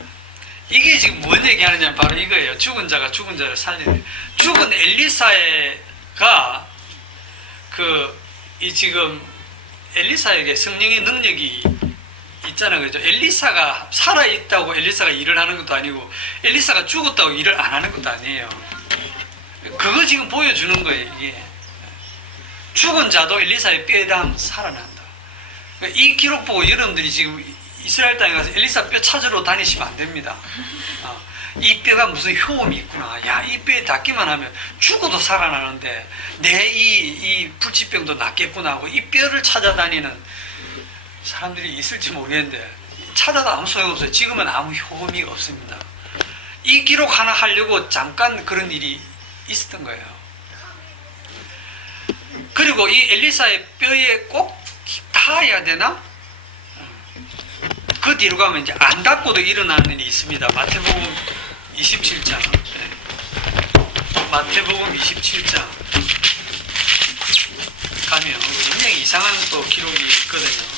이게 지금 뭔 얘기하느냐 바로 이거예요. 죽은 자가 죽은 자를 살리는. 죽은 엘리사가 이 지금 엘리사에게 성령의 능력이 있잖아요. 그죠? 엘리사가 살아있다고 엘리사가 일을 하는 것도 아니고 엘리사가 죽었다고 일을 안 하는 것도 아니에요. 그거 지금 보여주는 거예요. 이게. 죽은 자도 엘리사의 뼈에 닿으면 살아난다. 이 기록 보고 여러분들이 지금 이스라엘 땅에 가서 엘리사 뼈 찾으러 다니시면 안 됩니다. 이 뼈가 무슨 효험이 있구나. 야, 이 뼈에 닿기만 하면 죽어도 살아나는데 내 이 불치병도 낫겠구나 하고 이 뼈를 찾아다니는 사람들이 있을지 모르겠는데 찾아도 아무 소용없어요. 지금은 아무 효험이 없습니다. 이 기록 하나 하려고 잠깐 그런 일이 있었던 거예요. 그리고 이 엘리사의 뼈에 꼭 닿아야 되나? 그 뒤로 가면 이제 안 닿고도 일어나는 일이 있습니다. 마태복음 27장. 마태복음 27장 가면 굉장히 이상한 또 기록이 있거든요.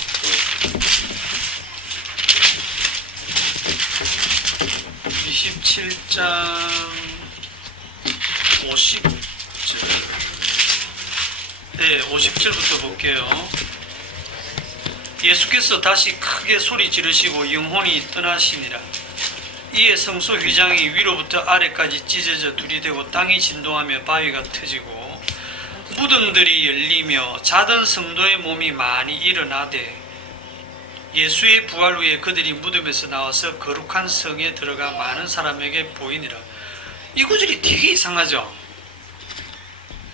27장 50절. 네, 50절부터 볼게요. 예수께서 다시 크게 소리 지르시고 영혼이 떠나시니라. 이에 성소 휘장이 위로부터 아래까지 찢어져 둘이 되고 땅이 진동하며 바위가 터지고 무덤들이 열리며 자던 성도의 몸이 많이 일어나되 예수의 부활 후에 그들이 무덤에서 나와서 거룩한 성에 들어가 많은 사람에게 보이니라. 이 구절이 되게 이상하죠?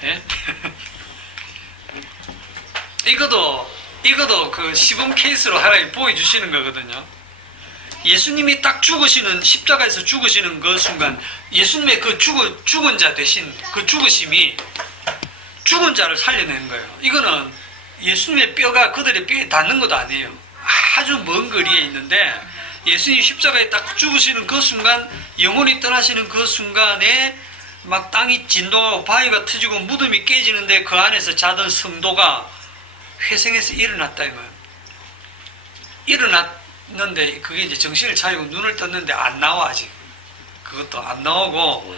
예? 이것도 그 시범 케이스로 하나님 보여주시는 거거든요. 예수님이 딱 죽으시는, 십자가에서 죽으시는 그 순간, 예수님의 그 죽은 자 대신 그 죽으심이 죽은 자를 살려낸 거예요. 이거는 예수님의 뼈가 그들의 뼈에 닿는 것도 아니에요. 아주 먼 거리에 있는데, 예수님이 십자가에 딱 죽으시는 그 순간, 영혼이 떠나시는 그 순간에 막 땅이 진동하고 바위가 터지고 무덤이 깨지는데 그 안에서 자던 성도가 회생해서 일어났다 이 말. 일어났는데 그게 이제 정신을 차리고 눈을 떴는데 안 나와 아직. 그것도 안 나오고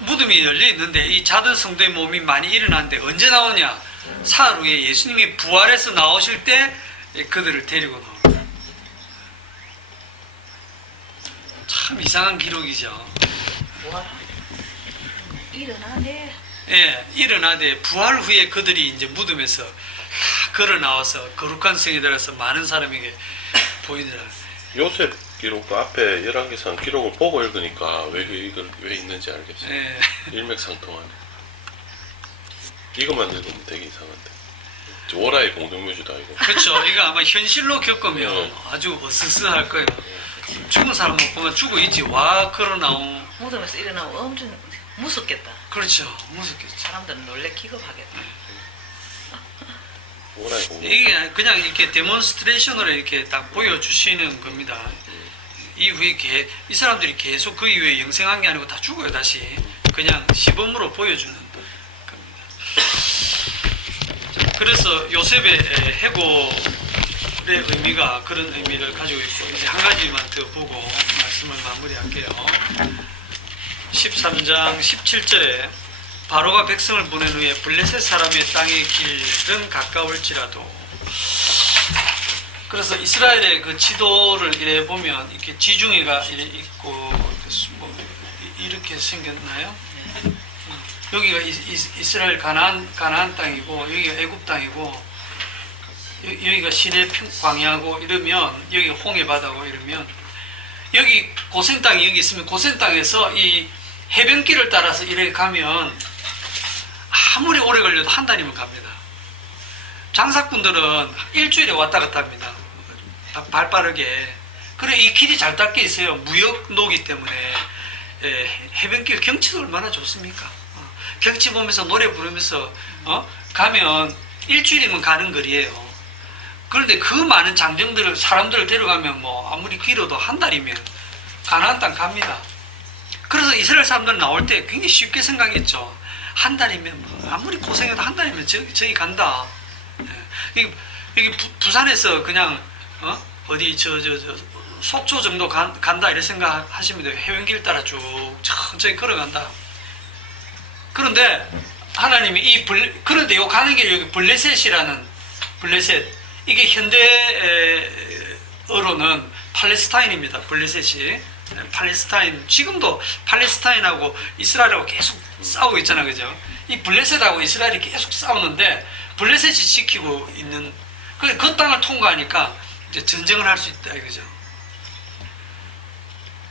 무덤이 열려 있는데 이 자던 성도의 몸이 많이 일어났는데 언제 나오냐? 사흘 후에 예수님이 부활해서 나오실 때 그들을 데리고 나옵니다. 참 이상한 기록이죠. 일어나네. 예, 일어나되 부활 후에 그들이 이제 무덤에서 다 걸어 나와서 거룩한 성에 들어서 많은 사람에게 보이더라. 요셉 기록 앞에 11개상 기록을 보고 읽으니까 왜 있는지 알겠어요. 예. 일맥상통하네. 이것만 읽으면 되게 이상한데. 월화의 공동묘지도 아니고. 그렇죠. 이거 아마 현실로 겪으면 네. 아주 어스스할 거예요. 죽은 사람 보면 죽어 있지. 와 걸어 나온. 무덤에서 일어나면 엄청 무섭겠다. 그렇죠. 무섭겠죠. 사람들은 놀래 기겁하겠다. 월화의 공동. 이게 그냥 이렇게 데몬스트레이션으로 이렇게 딱 보여주시는 겁니다. 이후에 이 사람들이 계속 그 이후에 영생한 게 아니고 다 죽어요. 다시 그냥 시범으로 보여주는 겁니다. 그래서 요셉의 해골의 의미가 그런 의미를 가지고 있고, 이제 한 가지만 더 보고 말씀을 마무리할게요. 13장 17절에 바로가 백성을 보낸 후에 블레셋 사람의 땅의 길은 가까울지라도. 그래서 이스라엘의 그 지도를 이래 보면 이렇게 지중해가 이래 있고 뭐 이렇게 생겼나요? 여기가 이스라엘 가나안 땅이고 여기가 애굽 땅이고 여기가 시내 광야고 이러면 여기가 홍해 바다고 이러면 여기 고센 땅이 여기 있으면 고센 땅에서 이 해변길을 따라서 이렇게 가면 아무리 오래 걸려도 한 달이면 갑니다. 장사꾼들은 일주일에 왔다 갔다 합니다. 발 빠르게. 그래 이 길이 잘 닦여 있어요. 무역로기 때문에. 해변길 경치도 얼마나 좋습니까? 경치 보면서 노래 부르면서 가면 일주일이면 가는 거리예요. 그런데 그 많은 장정들을 사람들을 데려가면 뭐 아무리 길어도 한 달이면 가나안 땅 갑니다. 그래서 이스라엘 사람들 나올 때 굉장히 쉽게 생각했죠. 한 달이면 뭐 아무리 고생해도 한 달이면 저기 간다. 여기 부산에서 그냥 어디 속초 정도 간다 이렇게 생각하시면 돼요. 해변길 따라 쭉 천천히 걸어간다. 그런데 하나님이 그런데 요 가는 길이 여기 블레셋이라는 블레셋 이게 현대어로는 팔레스타인입니다. 블레셋이 팔레스타인 지금도 팔레스타인하고 이스라엘하고 계속 싸우고 있잖아요, 그죠? 이 블레셋하고 이스라엘이 계속 싸우는데 블레셋이 지키고 있는 그 땅을 통과하니까 이제 전쟁을 할 수 있다 이거죠.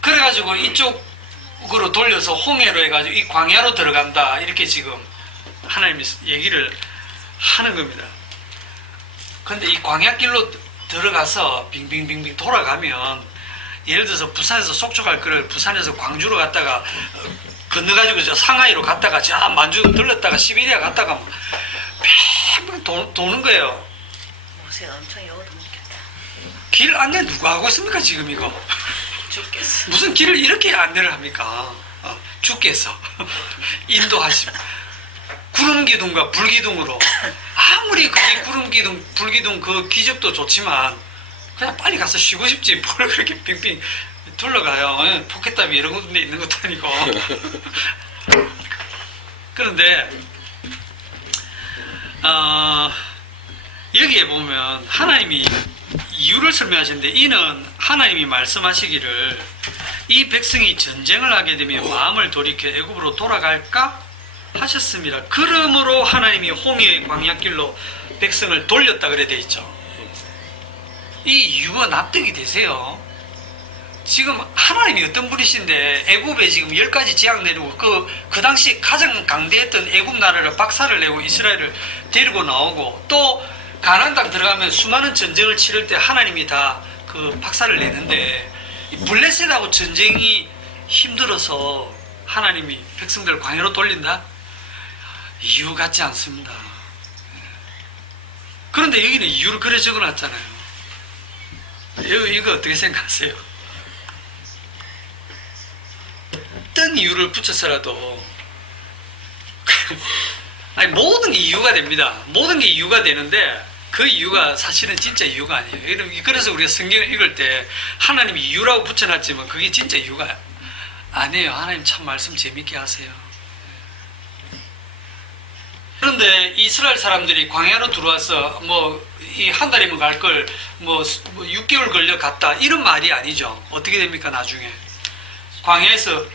그래가지고 이쪽으로 돌려서 홍해로 해가지고 이 광야로 들어간다 이렇게 지금 하나님이 얘기를 하는 겁니다. 근데 이 광야길로 들어가서 빙빙빙빙 돌아가면 예를 들어서 부산에서 속초 갈 거를 부산에서 광주로 갔다가 건너가지고 저 상하이로 갔다가 저 만주 들렀다가 시베리아 갔다가 뺑뺑 도는 거예요. 옷에 엄청 여우도 먹겠다. 길 안내 누가 하고 있습니까 지금 이거? 죽겠어. 무슨 길을 이렇게 안내를 합니까? 죽겠어. 인도하시고 구름기둥과 불기둥으로 아무리 그게 구름기둥 불기둥 그 기적도 좋지만 그냥 빨리 가서 쉬고 싶지 뭘 그렇게 빙빙 둘러가요. 포켓답이 이런 것도 있는 것도 아니고. 그런데 여기에 보면 하나님이 이유를 설명하시는데 이는 하나님이 말씀하시기를 이 백성이 전쟁을 하게 되면 마음을 돌이켜 애굽으로 돌아갈까 하셨습니다. 그러므로 하나님이 홍해의 광야길로 백성을 돌렸다 그래 돼 있죠. 이 이유가 납득이 되세요? 지금 하나님이 어떤 분이신데 애굽에 지금 10가지 재앙 내리고 그 당시 가장 강대했던 애굽 나라를 박살을 내고 이스라엘을 데리고 나오고 또 가나안 땅 들어가면 수많은 전쟁을 치를 때 하나님이 다 그 박살을 내는데 블레셋하고 전쟁이 힘들어서 하나님이 백성들을 광야로 돌린다? 이유 같지 않습니다. 그런데 여기는 이유를 그래 적어놨잖아요. 이거 어떻게 생각하세요? 어떤 이유를 붙여서라도 아니 모든 게 이유가 됩니다. 모든 게 이유가 되는데 그 이유가 사실은 진짜 이유가 아니에요. 그래서 우리가 성경을 읽을 때 하나님이 이유라고 붙여놨지만 그게 진짜 이유가 아니에요. 하나님 참 말씀 재밌게 하세요. 그런데 이스라엘 사람들이 광야로 들어와서 뭐 이 한 달이면 갈 걸 뭐 6개월 걸려 갔다 이런 말이 아니죠. 어떻게 됩니까 나중에 광야에서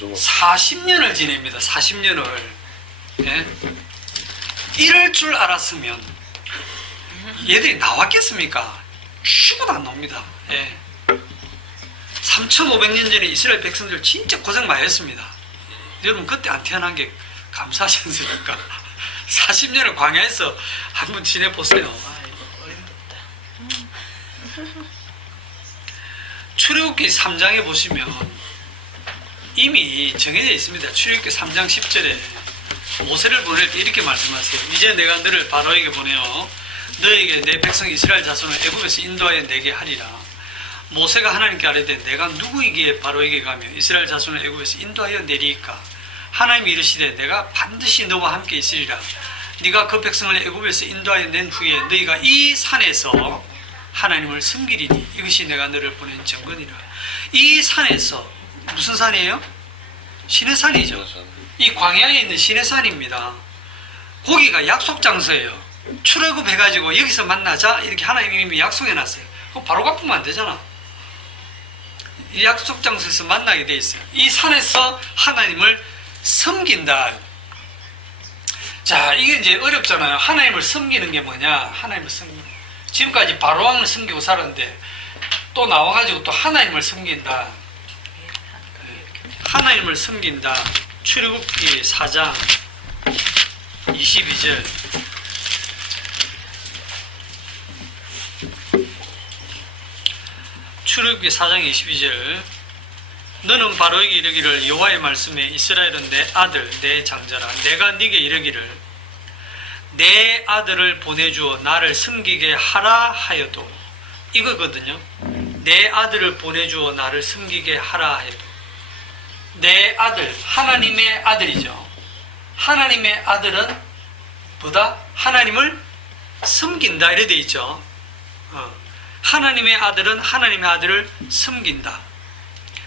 40년을 지냅니다. 40년을 예? 이럴 줄 알았으면 얘들이 나왔겠습니까? 죽어도 안 나옵니다. 예. 3,500년 전에 이스라엘 백성들 진짜 고생 많이 했습니다. 여러분 그때 안 태어난 게 감사하지 않습니까? 40년을 광야에서 한번 지내보세요. 출애굽기 3장에 보시면 이미 정해져 있습니다. 출애굽기 3장 10절에 모세를 보낼 때 이렇게 말씀하세요. 이제 내가 너를 바로에게 보내어 너에게 내 백성 이스라엘 자손을 애굽에서 인도하여 내게 하리라. 모세가 하나님께 아뢰되 내가 누구에게 바로에게 가며 이스라엘 자손을 애굽에서 인도하여 내리이까. 하나님이 이르시되 내가 반드시 너와 함께 있으리라. 네가 그 백성을 애굽에서 인도하여 낸 후에 너희가 이 산에서 하나님을 섬기리니 이것이 내가 너를 보낸 증거니라. 이 산에서 무슨 산이에요? 시내산이죠. 이 광야에 있는 시내산입니다. 거기가 약속 장소예요. 출애굽해가지고 여기서 만나자 이렇게 하나님이 약속해놨어요. 그거 바로 갚으면 안 되잖아. 이 약속 장소에서 만나게 돼 있어요. 이 산에서 하나님을 섬긴다. 자, 이게 이제 어렵잖아요. 하나님을 섬기는 게 뭐냐? 하나님을 섬기는. 지금까지 바로왕을 섬기고 살았는데 또 나와가지고 또 하나님을 섬긴다. 하나님을 섬긴다. 출애굽기 4장 22절. 출애굽기 4장 22절. 너는 바로에게 이르기를 여호와의 말씀에 이스라엘은 내 아들 내 장자라. 내가 네게 이르기를 내 아들을 보내주어 나를 섬기게 하라 하여도. 이거거든요. 내 아들을 보내주어 나를 섬기게 하라 하여도. 내 아들, 하나님의 아들이죠. 하나님의 아들은 뭐다? 하나님을 섬긴다 이래 돼 있죠. 하나님의 아들은 하나님의 아들을 섬긴다.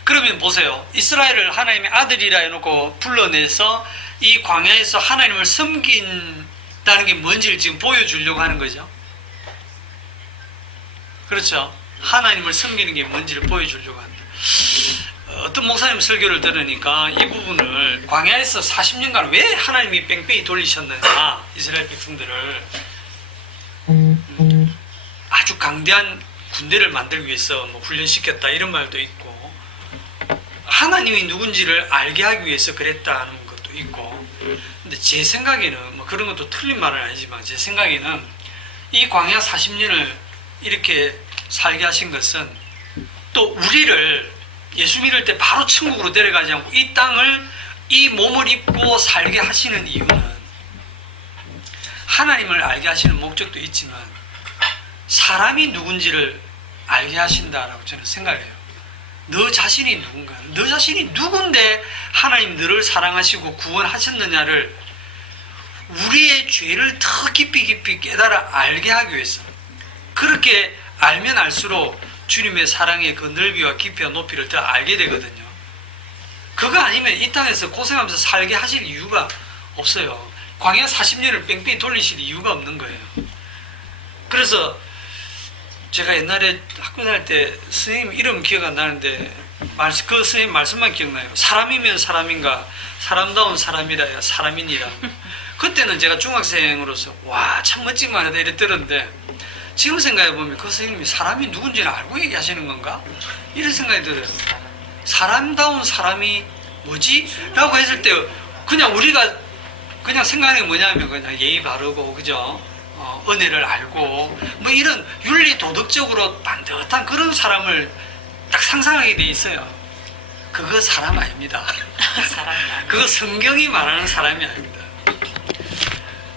그러면 보세요. 이스라엘을 하나님의 아들이라 해놓고 불러내서 이 광야에서 하나님을 섬긴다는 게 뭔지를 지금 보여주려고 하는 거죠. 그렇죠. 하나님을 섬기는 게 뭔지를 보여주려고 합니다. 어떤 목사님 설교를 들으니까 이 부분을 광야에서 40년간 왜 하나님이 뺑뺑이 돌리셨느냐, 이스라엘 백성들을 아주 강대한 군대를 만들기 위해서 뭐 훈련시켰다 이런 말도 있고, 하나님이 누군지를 알게 하기 위해서 그랬다는 것도 있고. 근데 제 생각에는 뭐 그런 것도 틀린 말은 아니지만 제 생각에는 이 광야 40년을 이렇게 살게 하신 것은 또 우리를 예수 믿을 때 바로 천국으로 데려가지 않고 이 땅을, 이 몸을 입고 살게 하시는 이유는 하나님을 알게 하시는 목적도 있지만 사람이 누군지를 알게 하신다라고 저는 생각해요. 너 자신이 누군가, 너 자신이 누군데 하나님 너를 사랑하시고 구원하셨느냐를 우리의 죄를 더 깊이 깨달아 알게 하기 위해서, 그렇게 알면 알수록 주님의 사랑의 그 넓이와 깊이와 높이를 더 알게 되거든요. 그거 아니면 이 땅에서 고생하면서 살게 하실 이유가 없어요. 광야 40년을 뺑뺑이 돌리실 이유가 없는 거예요. 그래서 제가 옛날에 학교 다닐 때 선생님 이름 기억 안 나는데 그 선생님 말씀만 기억나요. 사람이면 사람인가, 사람다운 사람이라야 사람이니라. 그때는 제가 중학생으로서 와, 참 멋진 말이다 이래 들었는데, 지금 생각해보면 그 선생님이 사람이 누군지를 알고 얘기하시는 건가? 이런 생각이 들어요. 사람다운 사람이 뭐지? 라고 했을 때 그냥 우리가 그냥 생각하는 게 뭐냐면 그냥 예의 바르고, 그죠? 은혜를 알고 뭐 이런 윤리 도덕적으로 반듯한 그런 사람을 딱 상상하게 돼 있어요. 그거 사람 아닙니다. 그거 성경이 말하는 사람이 아닙니다.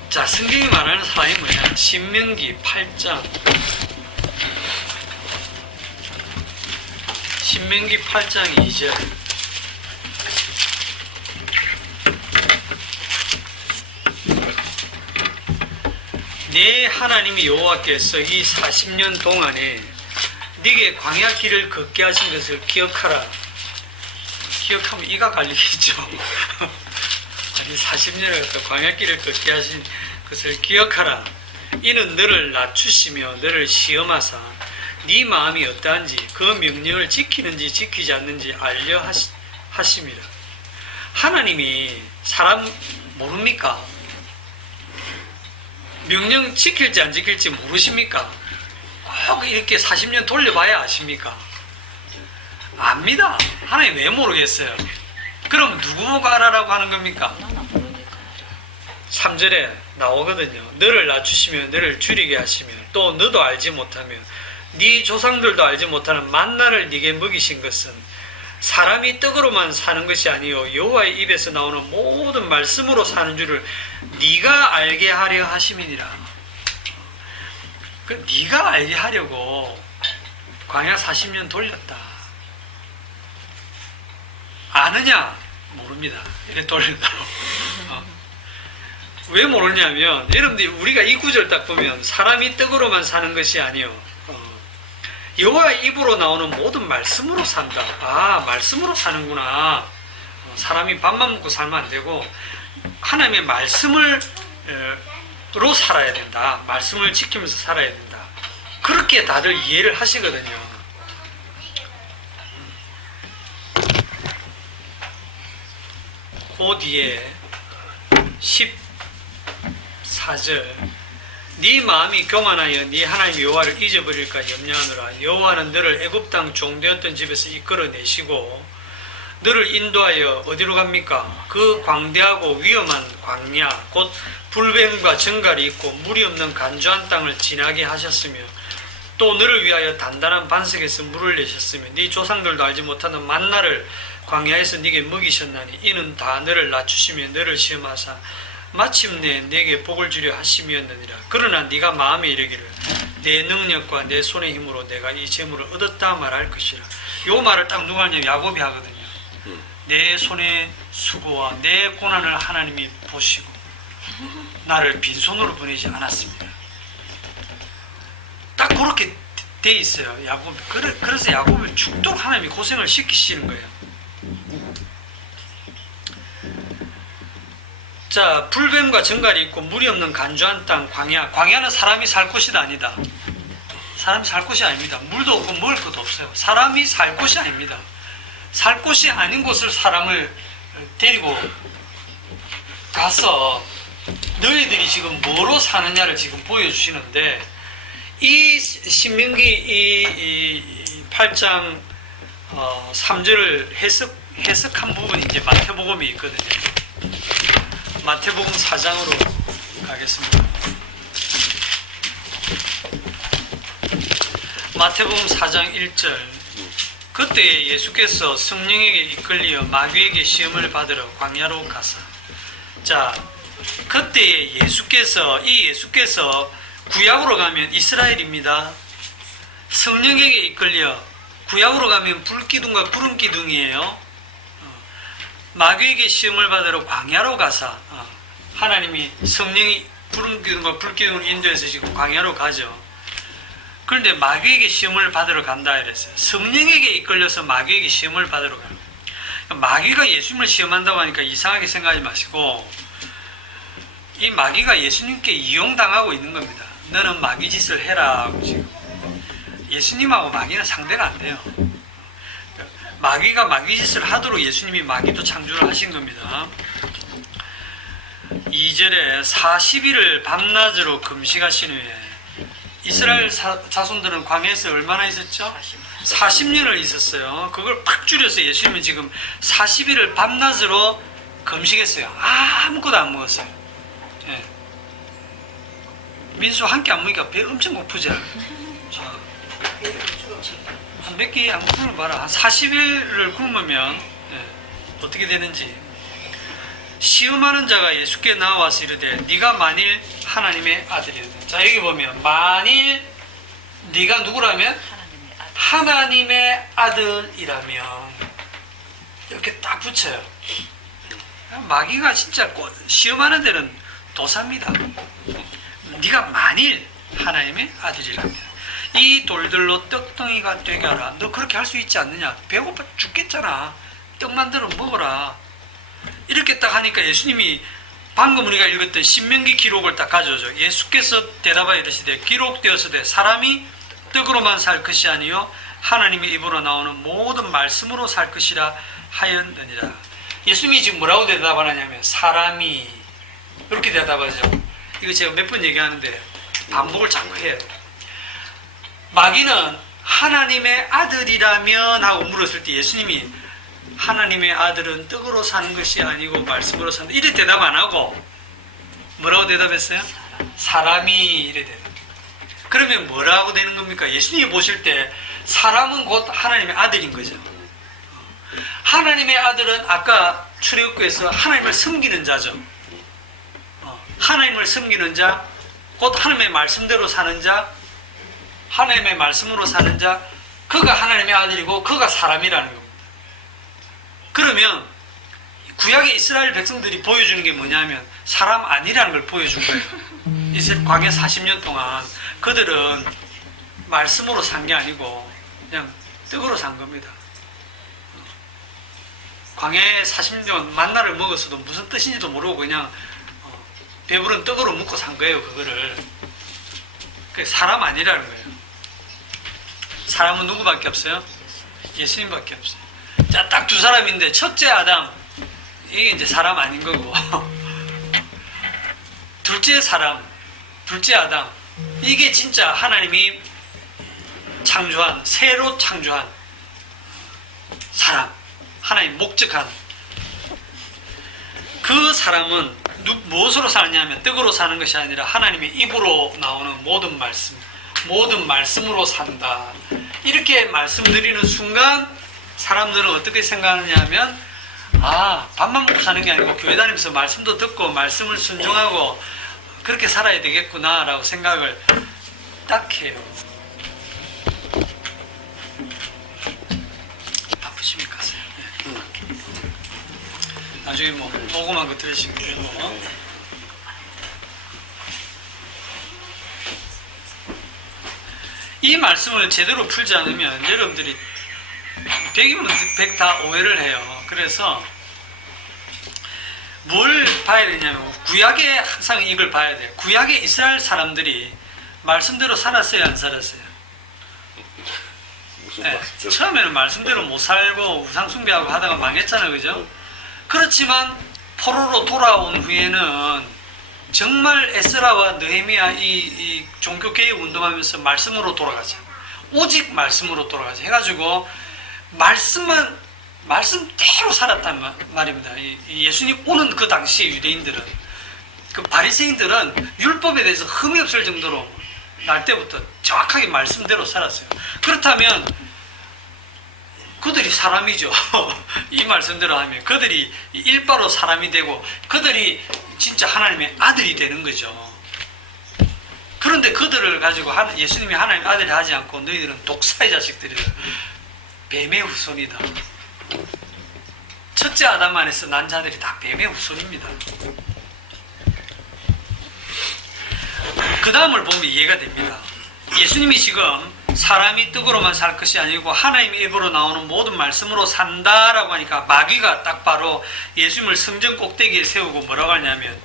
자, 성경이 말하는 사람이 뭐냐? 신명기 8장. 신명기 8장 2절. 내 하나님이 여호와께서 이 40년 동안에 네게 광야 길을 걷게 하신 것을 기억하라. 기억하면 이가 갈리겠죠. 아니 40년을 갖다 광야 길을 걷게 하신 것을 기억하라. 이는 너를 낮추시며 너를 시험하사 네 마음이 어떠한지 그 명령을 지키는지 지키지 않는지 알려 하심이라. 하나님이 사람 모릅니까? 명령 지킬지 안 지킬지 모르십니까? 꼭 이렇게 40년 돌려봐야 아십니까? 압니다. 하나님 왜 모르겠어요? 그럼 누구 보고 알아라고 하는 겁니까? 3절에 나오거든요. 너를 낮추시며 너를 줄이게 하시며 또 너도 알지 못하며 네 조상들도 알지 못하는 만나를 네게 먹이신 것은 사람이 떡으로만 사는 것이 아니요 여호와의 입에서 나오는 모든 말씀으로 사는 줄을 네가 알게 하려 하심이니라. 그 네가 알게 하려고 광야 40년 돌렸다. 아느냐? 모릅니다. 이렇게 돌린다고. 왜 모르냐면 여러분들이 우리가 이 구절 딱 보면 사람이 떡으로만 사는 것이 아니요 여호와의 입으로 나오는 모든 말씀으로 산다. 아, 말씀으로 사는구나. 사람이 밥만 먹고 살면 안 되고 하나님의 말씀을 로 살아야 된다. 말씀을 지키면서 살아야 된다. 그렇게 다들 이해를 하시거든요. 그 뒤에 14절 네 마음이 교만하여 네 하나님 여호와를 잊어버릴까 염려하노라. 여호와는 너를 애굽 땅 종되었던 집에서 이끌어내시고 너를 인도하여 어디로 갑니까? 그 광대하고 위험한 광야 곧 불뱀과 정갈이 있고 물이 없는 간조한 땅을 지나게 하셨으며 또 너를 위하여 단단한 반석에서 물을 내셨으며 네 조상들도 알지 못하는 만나를 광야에서 네게 먹이셨나니 이는 다 너를 낮추시며 너를 시험하사 마침내 네게 복을 주려 하심이었느니라. 그러나 네가 마음에 이르기를 내 능력과 내 손의 힘으로 내가 이 재물을 얻었다 말할 것이라. 요 말을 딱 누가 하냐면 야곱이 하거든요. 내 손의 수고와 내 고난을 하나님이 보시고 나를 빈손으로 보내지 않았습니다. 딱 그렇게 돼 있어요. 야곱. 그래서 야곱을 죽도록 하나님이 고생을 시키시는 거예요. 자, 불뱀과 정갈이 있고 물이 없는 간조한 땅 광야. 광야는 사람이 살 곳이 아니다. 사람이 살 곳이 아닙니다. 물도 없고 먹을 것도 없어요. 사람이 살 곳이 아닙니다. 살 곳이 아닌 곳을 사람을 데리고 가서 너희들이 지금 뭐로 사느냐를 지금 보여주시는데 이 신명기 이 8장 3절을 해석한 부분이 이제 마태복음이 있거든요. 마태복음 4장으로 가겠습니다. 마태복음 4장 1절 그때 예수께서 성령에게 이끌리어 마귀에게 시험을 받으러 광야로 가사. 자, 그때 예수께서 구약으로 가면 이스라엘입니다. 성령에게 이끌려 구약으로 가면 불기둥과 구름기둥이에요. 마귀에게 시험을 받으러 광야로 가사. 하나님이 성령이 구름기둥과 불기둥을 인도해서 지금 광야로 가죠. 그런데 마귀에게 시험을 받으러 간다 이랬어요. 성령에게 이끌려서 마귀에게 시험을 받으러 가요. 마귀가 예수님을 시험한다고 하니까 이상하게 생각하지 마시고 이 마귀가 예수님께 이용당하고 있는 겁니다. 너는 마귀 짓을 해라 하고 지금. 예수님하고 마귀는 상대가 안 돼요. 마귀가 마귀 짓을 하도록 예수님이 마귀도 창조를 하신 겁니다. 2절에 40일을 밤낮으로 금식하신 후에 이스라엘 자손들은 광야에서 얼마나 있었죠? 40년을 있었어요. 그걸 팍 줄여서 예수님은 지금 40일을 밤낮으로 금식했어요. 아무것도 안 먹었어요. 예. 민수 한 끼 안 먹으니까 배 엄청 고프죠? 한 몇 끼 안 굶으면 봐라. 한 40일을 굶으면 어떻게 되는지. 시험하는 자가 예수께 나와서 이르되 네가 만일 하나님의 아들이다. 자, 여기 보면 만일 네가 누구라면 하나님의 아들이라면 이렇게 딱 붙여요. 마귀가 진짜 시험하는 데는 도사입니다. 네가 만일 하나님의 아들이라면 이 돌들로 떡덩이가 되게 하라. 너 그렇게 할 수 있지 않느냐? 배고파 죽겠잖아. 떡 만들어 먹어라. 이렇게 딱 하니까 예수님이 방금 우리가 읽었던 신명기 기록을 딱 가져오죠. 예수께서 대답하여 이르시되 기록되었으되 사람이 떡으로만 살 것이 아니요 하나님의 입으로 나오는 모든 말씀으로 살 것이라 하였느니라. 예수님이 지금 뭐라고 대답하냐면 사람이 이렇게 대답하죠. 이거 제가 몇 번 얘기하는데 반복을 자꾸 해요. 마귀는 하나님의 아들이라면 하고 물었을 때 예수님이 하나님의 아들은 떡으로 사는 것이 아니고 말씀으로 산다. 이래 대답 안 하고 뭐라고 대답했어요? 사람이 이래 대답. 그러면 뭐라고 되는 겁니까? 예수님이 보실 때 사람은 곧 하나님의 아들인 거죠. 하나님의 아들은 아까 출애굽기에서 하나님을 섬기는 자죠. 하나님을 섬기는 자, 곧 하나님의 말씀대로 사는 자, 하나님의 말씀으로 사는 자, 그가 하나님의 아들이고 그가 사람이라는 겁니다. 그러면 구약의 이스라엘 백성들이 보여주는 게 뭐냐면 사람 아니라는 걸 보여준 거예요. 이스라엘 광야 40년 동안 그들은 말씀으로 산 게 아니고 그냥 떡으로 산 겁니다. 광야에 40년 만나를 먹었어도 무슨 뜻인지도 모르고 그냥 배부른 떡으로 먹고 산 거예요. 그거를. 그게 사람 아니라는 거예요. 사람은 누구밖에 없어요? 예수님밖에 없어요. 자, 딱 두 사람인데 첫째 아담, 이게 이제 사람 아닌 거고 둘째 사람, 둘째 아담, 이게 진짜 하나님이 창조한, 새로 창조한 사람, 하나님 목적한 그 사람은 무엇으로 사느냐면 떡으로 사는 것이 아니라 하나님의 입으로 나오는 모든 말씀으로 산다. 이렇게 말씀드리는 순간 사람들은 어떻게 생각하냐면, 아, 밥만 먹고 사는 게 아니고 교회 다니면서 말씀도 듣고 말씀을 순종하고 그렇게 살아야 되겠구나 라고 생각을 딱 해요. 바쁘십니까? 네. 나중에 뭐 녹음한 거 들으시면 되고. 이 말씀을 제대로 풀지 않으면 여러분들이 100이면 100 다 오해를 해요. 그래서 뭘 봐야 되냐면 구약에 항상 이걸 봐야 돼요. 구약에 이스라엘 사람들이 말씀대로 살았어요, 안 살았어요? 무슨 네, 말씀이죠? 처음에는 말씀대로 못 살고 우상숭배하고 하다가 망했잖아요, 그죠? 그렇지만 포로로 돌아온 후에는 정말 에스라와 느헤미야 이 종교개혁 운동하면서 말씀으로 돌아가자. 오직 말씀으로 돌아가자. 해가지고 말씀대로 살았단 말입니다. 예수님 오는 그 당시에 유대인들은, 그 바리새인들은 율법에 대해서 흠이 없을 정도로 날 때부터 정확하게 말씀대로 살았어요. 그렇다면 그들이 사람이죠. 이 말씀대로 하면 그들이 일바로 사람이 되고 그들이 진짜 하나님의 아들이 되는 거죠. 그런데 그들을 가지고 예수님이 하나님의 아들이 하지 않고 너희들은 독사의 자식들이다. 뱀의 후손이다. 첫째 아담 안에서 난 자들이 다 뱀의 후손입니다. 그 다음을 보면 이해가 됩니다. 예수님이 지금 사람이 떡으로만 살 것이 아니고 하나님의 입으로 나오는 모든 말씀으로 산다라고 하니까 마귀가 딱 바로 예수님을 성전 꼭대기에 세우고 뭐라고 하냐면,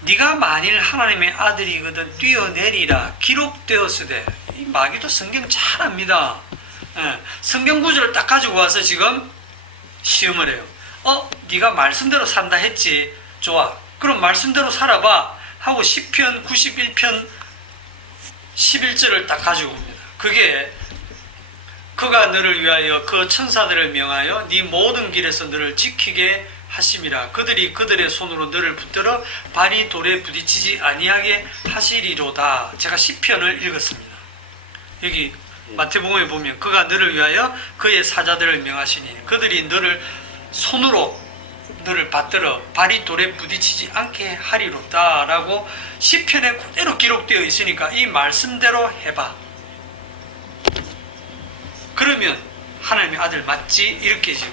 네가 만일 하나님의 아들이거든 뛰어내리라 기록되었으되. 이 마귀도 성경 잘 압니다. 성경 구절을 딱 가지고 와서 지금 시험을 해요. 네가 말씀대로 산다 했지. 좋아. 그럼 말씀대로 살아봐 하고 시편 91편 11절을 딱 가지고 옵니다. 그게 그가 너를 위하여 그 천사들을 명하여 네 모든 길에서 너를 지키게 하심이라. 그들이 그들의 손으로 너를 붙들어 발이 돌에 부딪히지 아니하게 하시리로다. 제가 시편을 읽었습니다. 여기 마태복음에 보면 그가 너를 위하여 그의 사자들을 명하시니 그들이 너를 손으로 너를 받들어 발이 돌에 부딪히지 않게 하리로다 라고 시편에 그대로 기록되어 있으니까 이 말씀대로 해봐. 그러면 하나님의 아들 맞지? 이렇게 지금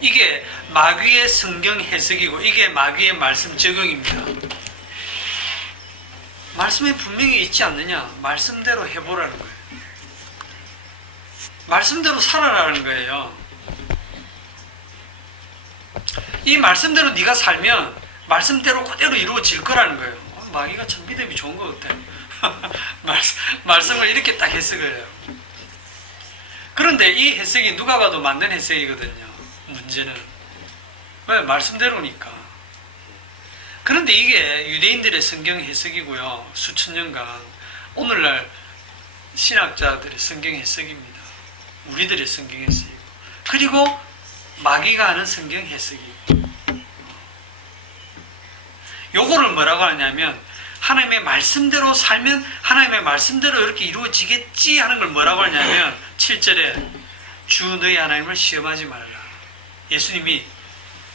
이게 마귀의 성경 해석이고 이게 마귀의 말씀 적용입니다. 말씀에 분명히 있지 않느냐? 말씀대로 해보라는 거예요. 말씀대로 살아라는 거예요. 이 말씀대로 네가 살면 말씀대로 그대로 이루어질 거라는 거예요. 마귀가 참 믿음이 좋은 것 같아요. 말씀을 이렇게 딱 해석을 해요. 그런데 이 해석이 누가 봐도 맞는 해석이거든요. 문제는 왜? 말씀대로니까. 그런데 이게 유대인들의 성경 해석이고요. 수천 년간 오늘날 신학자들의 성경 해석입니다. 우리들의 성경 해석이고, 그리고 마귀가 하는 성경 해석이고. 요거를 뭐라고 하냐면 하나님의 말씀대로 살면 하나님의 말씀대로 이렇게 이루어지겠지 하는 걸 뭐라고 하냐면 7절에 주 너희 하나님을 시험하지 말라. 예수님이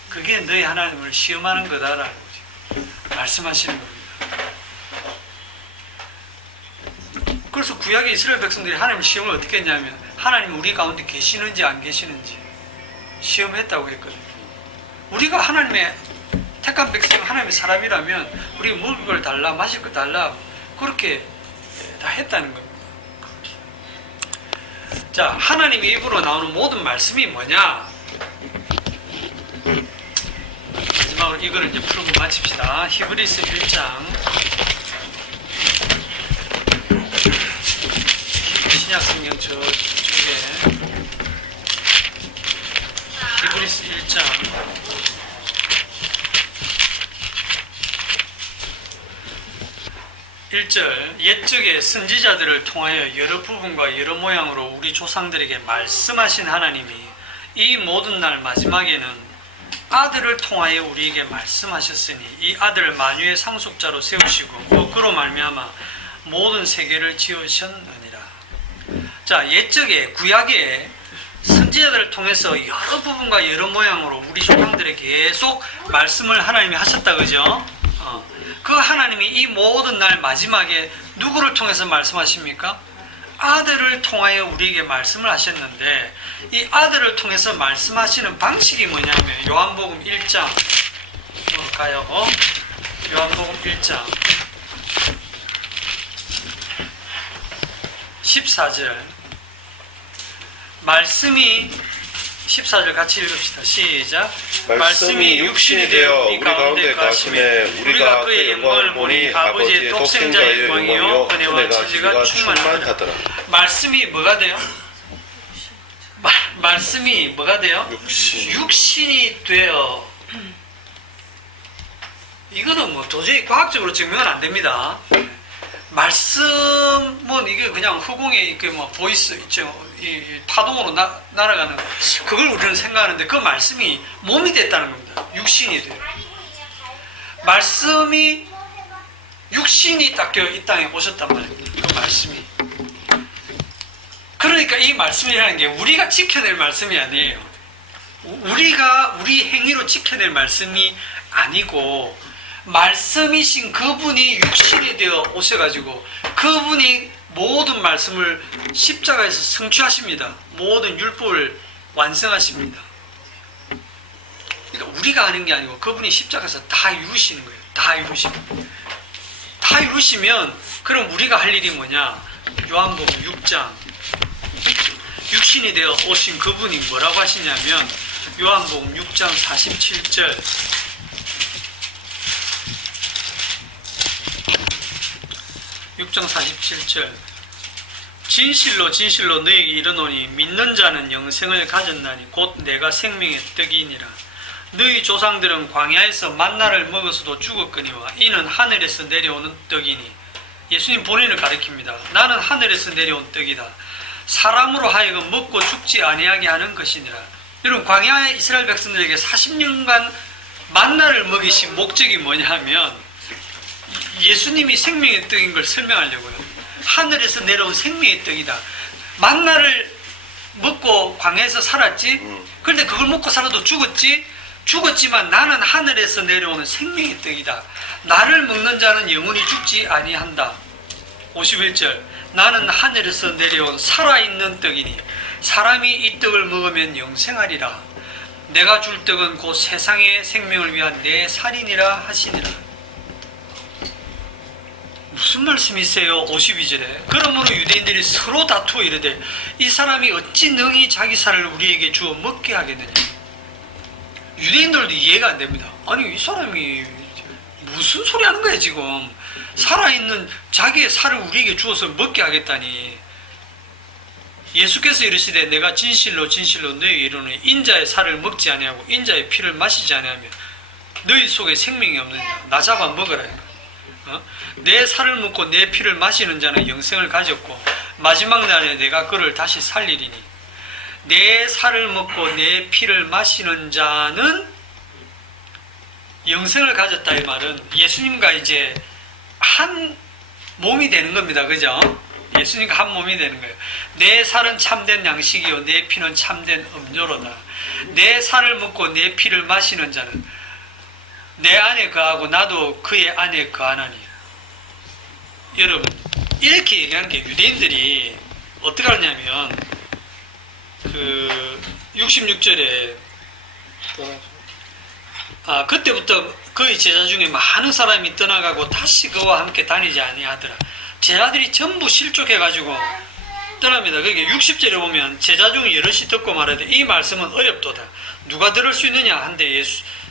그게 너희 하나님을 시험하는 거다라고 말씀하시는 겁니다. 그래서 구약의 이스라엘 백성들이 하나님을 시험을 어떻게 했냐면 하나님 우리 가운데 계시는지 안 계시는지 시험했다고 했거든요. 우리가 하나님의 택한 백성, 하나님의 사람이라면 우리 먹을 걸 달라, 마실 걸 달라, 그렇게 다 했다는 겁니다. 자, 하나님의 입으로 나오는 모든 말씀이 뭐냐? 이거를 이제 풀고 마칩시다. 히브리서 1장. 신약성경 저쪽에 히브리서 1장 1절 옛적의 선지자들을 통하여 여러 부분과 여러 모양으로 우리 조상들에게 말씀하신 하나님이 이 모든 날 마지막에는 아들을 통하여 우리에게 말씀하셨으니 이 아들을 만유의 상속자로 세우시고 그로 말미암아 모든 세계를 지으셨느니라. 자, 옛적에 구약에 선지자들을 통해서 여러 부분과 여러 모양으로 우리 조상들에게 계속 말씀을 하나님이 하셨다, 그죠? 그 하나님이 이 모든 날 마지막에 누구를 통해서 말씀하십니까? 아들을 통하여 우리에게 말씀을 하셨는데 이 아들을 통해서 말씀하시는 방식이 뭐냐면 요한복음 1장 가요. 요한복음 1장 14절 말씀이 14절 같이 읽읍시다. 시작. 말씀이 육신이 되어 우리 가운데 가심에 우리가 그의 영광을 보니 아버지의 독생자의 영광이요 은혜와 진리가 충만하더라. 말씀이 뭐가 돼요? 말씀이 뭐가 돼요? 육신이 되어. 이거는 뭐 도저히 과학적으로 증명은 안 됩니다. 말씀은 이게 그냥 허공에 이렇게 뭐 보이스 있죠. 이 파동으로 날아가는 그걸 우리는 생각하는데 그 말씀이 몸이 됐다는 겁니다. 육신이 돼요. 말씀이 육신이 딱 되어 이 땅에 오셨단 말입니다. 그 말씀이. 그러니까 이 말씀이라는 게 우리가 지켜낼 말씀이 아니에요. 우리가 우리 행위로 지켜낼 말씀이 아니고 말씀이신 그분이 육신이 되어 오셔가지고 그분이 모든 말씀을 십자가에서 성취하십니다. 모든 율법을 완성하십니다. 그러니까 우리가 하는 게 아니고 그분이 십자가에서 다 이루시는 거예요. 다 이루시면. 다 이루시면 그럼 우리가 할 일이 뭐냐? 요한복음 6장 육신이 되어 오신 그분이 뭐라고 하시냐면 요한복음 6장 47절 진실로 진실로 너에게 이르노니 믿는 자는 영생을 가졌나니 곧 내가 생명의 떡이니라. 너희 조상들은 광야에서 만나를 먹어서도 죽었거니와 이는 하늘에서 내려오는 떡이니. 예수님 본인을 가리킵니다. 나는 하늘에서 내려온 떡이다. 사람으로 하여금 먹고 죽지 아니하게 하는 것이니라. 여러분, 광야의 이스라엘 백성들에게 40년간 만나를 먹이신 목적이 뭐냐 하면 예수님이 생명의 떡인 걸 설명하려고요. 하늘에서 내려온 생명의 떡이다. 만나를 먹고 광야에서 살았지. 그런데 그걸 먹고 살아도 죽었지. 죽었지만 나는 하늘에서 내려오는 생명의 떡이다. 나를 먹는 자는 영원히 죽지 아니한다. 51절 나는 하늘에서 내려온 살아있는 떡이니 사람이 이 떡을 먹으면 영생하리라. 내가 줄 떡은 곧 세상의 생명을 위한 내 살이니라 하시니라. 무슨 말씀이세요? 52절에 그러므로 유대인들이 서로 다투어 이르되 이 사람이 어찌 능히 자기 살을 우리에게 주어 먹게 하겠느냐. 유대인들도 이해가 안 됩니다. 아니 이 사람이 무슨 소리 하는 거야 지금. 살아있는 자기의 살을 우리에게 주어서 먹게 하겠다니. 예수께서 이르시되 내가 진실로 진실로 너희에게 이르노니 인자의 살을 먹지 아니하고 인자의 피를 마시지 아니하면 너희 속에 생명이 없느냐. 나 잡아 먹으라. 내 살을 먹고 내 피를 마시는 자는 영생을 가졌고 마지막 날에 내가 그를 다시 살리리니. 내 살을 먹고 내 피를 마시는 자는 영생을 가졌다. 이 말은 예수님과 이제 한 몸이 되는 겁니다. 그죠? 예수님과 한 몸이 되는 거예요. 내 살은 참된 양식이요 내 피는 참된 음료로다. 내 살을 먹고 내 피를 마시는 자는 내 안에 거하고 나도 그의 안에 거하나니. 여러분, 이렇게 얘기하는 게 유대인들이 어떻게 하냐면 그 66절에 그때부터 그의 제자 중에 많은 사람이 떠나가고 다시 그와 함께 다니지 아니하더라. 제자들이 전부 실족해가지고 떠납니다. 그게 60절에 보면 제자 중에 여럿이 듣고 말하되 이 말씀은 어렵도다. 누가 들을 수 있느냐 한데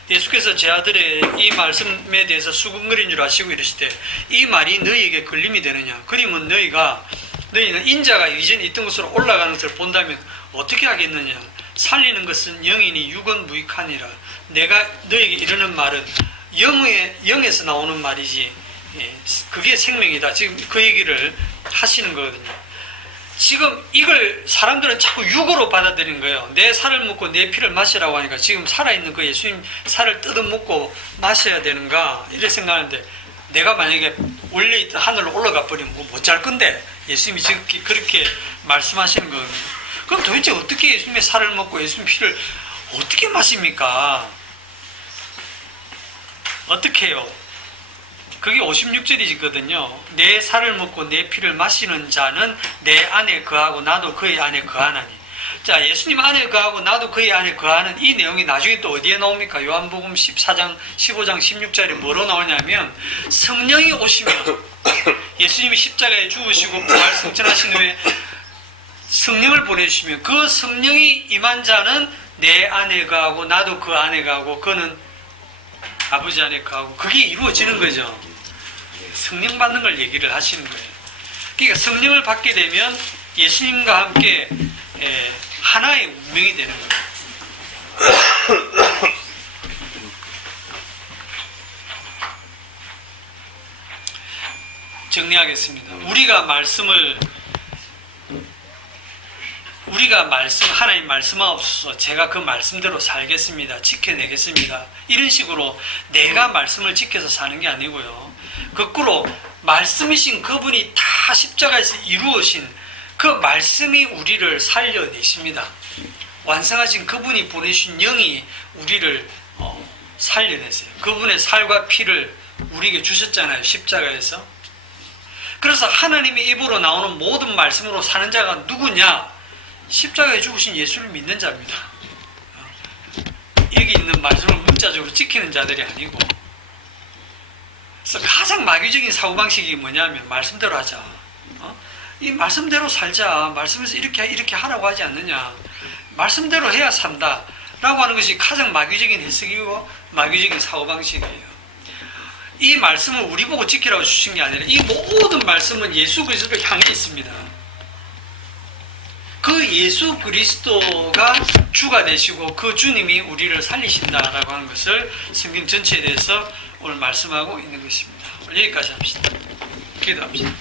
예수께서 제 아들의 이 말씀에 대해서 수근거린 줄 아시고 이러시되 이 말이 너희에게 걸림이 되느냐. 그러면 너희는 인자가 이전에 있던 곳으로 올라가는 것을 본다면 어떻게 하겠느냐. 살리는 것은 영이니 육은 무익하니라. 내가 너희에게 이르는 말은 영에서 나오는 말이지 그게 생명이다. 지금 그 얘기를 하시는 거거든요. 지금 이걸 사람들은 자꾸 육으로 받아들이는 거예요. 내 살을 먹고 내 피를 마시라고 하니까 지금 살아있는 그 예수님 살을 뜯어먹고 마셔야 되는가 이렇게 생각하는데, 내가 만약에 원래 있던 하늘로 올라가 버리면 못 잘 건데 예수님이 지금 그렇게 말씀하시는 거예요. 그럼 도대체 어떻게 예수님의 살을 먹고 예수님 피를 어떻게 마십니까? 어떻게 해요? 그게 56절이거든요. 내 살을 먹고 내 피를 마시는 자는 내 안에 거하고 나도 그의 안에 거하나니. 자, 예수님 안에 거하고 나도 그의 안에 거하는 이 내용이 나중에 또 어디에 나옵니까? 요한복음 14장, 15장, 16절에 뭐로 나오냐면 성령이 오시면 예수님이 십자가에 죽으시고 부활 승천하신 후에 성령을 보내주시면 그 성령이 임한 자는 내 안에 거하고 나도 그 안에 거하고 그는 아버지 안에 거하고, 그게 이루어지는 거죠. 성령 받는 걸 얘기를 하시는 거예요. 그러니까 성령을 받게 되면 예수님과 함께 하나의 운명이 되는 거예요. 정리하겠습니다. 하나님 말씀하옵소서, 제가 그 말씀대로 살겠습니다. 지켜내겠습니다. 이런 식으로 내가 말씀을 지켜서 사는 게 아니고요. 거꾸로 말씀이신 그분이 다 십자가에서 이루어진 그 말씀이 우리를 살려내십니다. 완성하신 그분이 보내신 영이 우리를 살려내세요. 그분의 살과 피를 우리에게 주셨잖아요. 십자가에서. 그래서 하나님의 입으로 나오는 모든 말씀으로 사는 자가 누구냐? 십자가에 죽으신 예수를 믿는 자입니다. 여기 있는 말씀을 문자적으로 지키는 자들이 아니고. 그래서 가장 마귀적인 사고방식이 뭐냐면 말씀대로 하자. 이 말씀대로 살자. 말씀에서 이렇게 하라고 하지 않느냐. 말씀대로 해야 산다 라고 하는 것이 가장 마귀적인 해석이고 마귀적인 사고방식이에요. 이 말씀을 우리 보고 지키라고 주신 게 아니라 이 모든 말씀은 예수 그리스도를 향해 있습니다. 그 예수 그리스도가 주가 되시고 그 주님이 우리를 살리신다라고 하는 것을 성경 전체에 대해서 오늘 말씀하고 있는 것입니다. 여기까지 합시다. 기도합시다.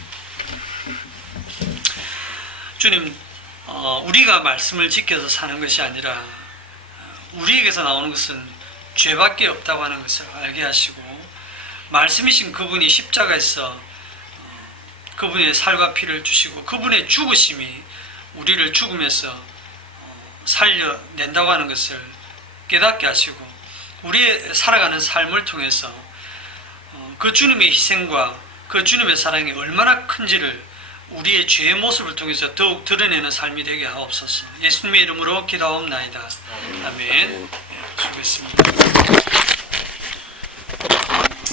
주님, 우리가 말씀을 지켜서 사는 것이 아니라 우리에게서 나오는 것은 죄밖에 없다고 하는 것을 알게 하시고, 말씀이신 그분이 십자가에서 그분의 살과 피를 주시고 그분의 죽으심이 우리를 죽음에서 살려낸다고 하는 것을 깨닫게 하시고, 우리의 살아가는 삶을 통해서 그 주님의 희생과 그 주님의 사랑이 얼마나 큰지를 우리의 죄의 모습을 통해서 더욱 드러내는 삶이 되게 하옵소서. 예수님의 이름으로 기도하옵나이다. 아멘. 수고했습니다.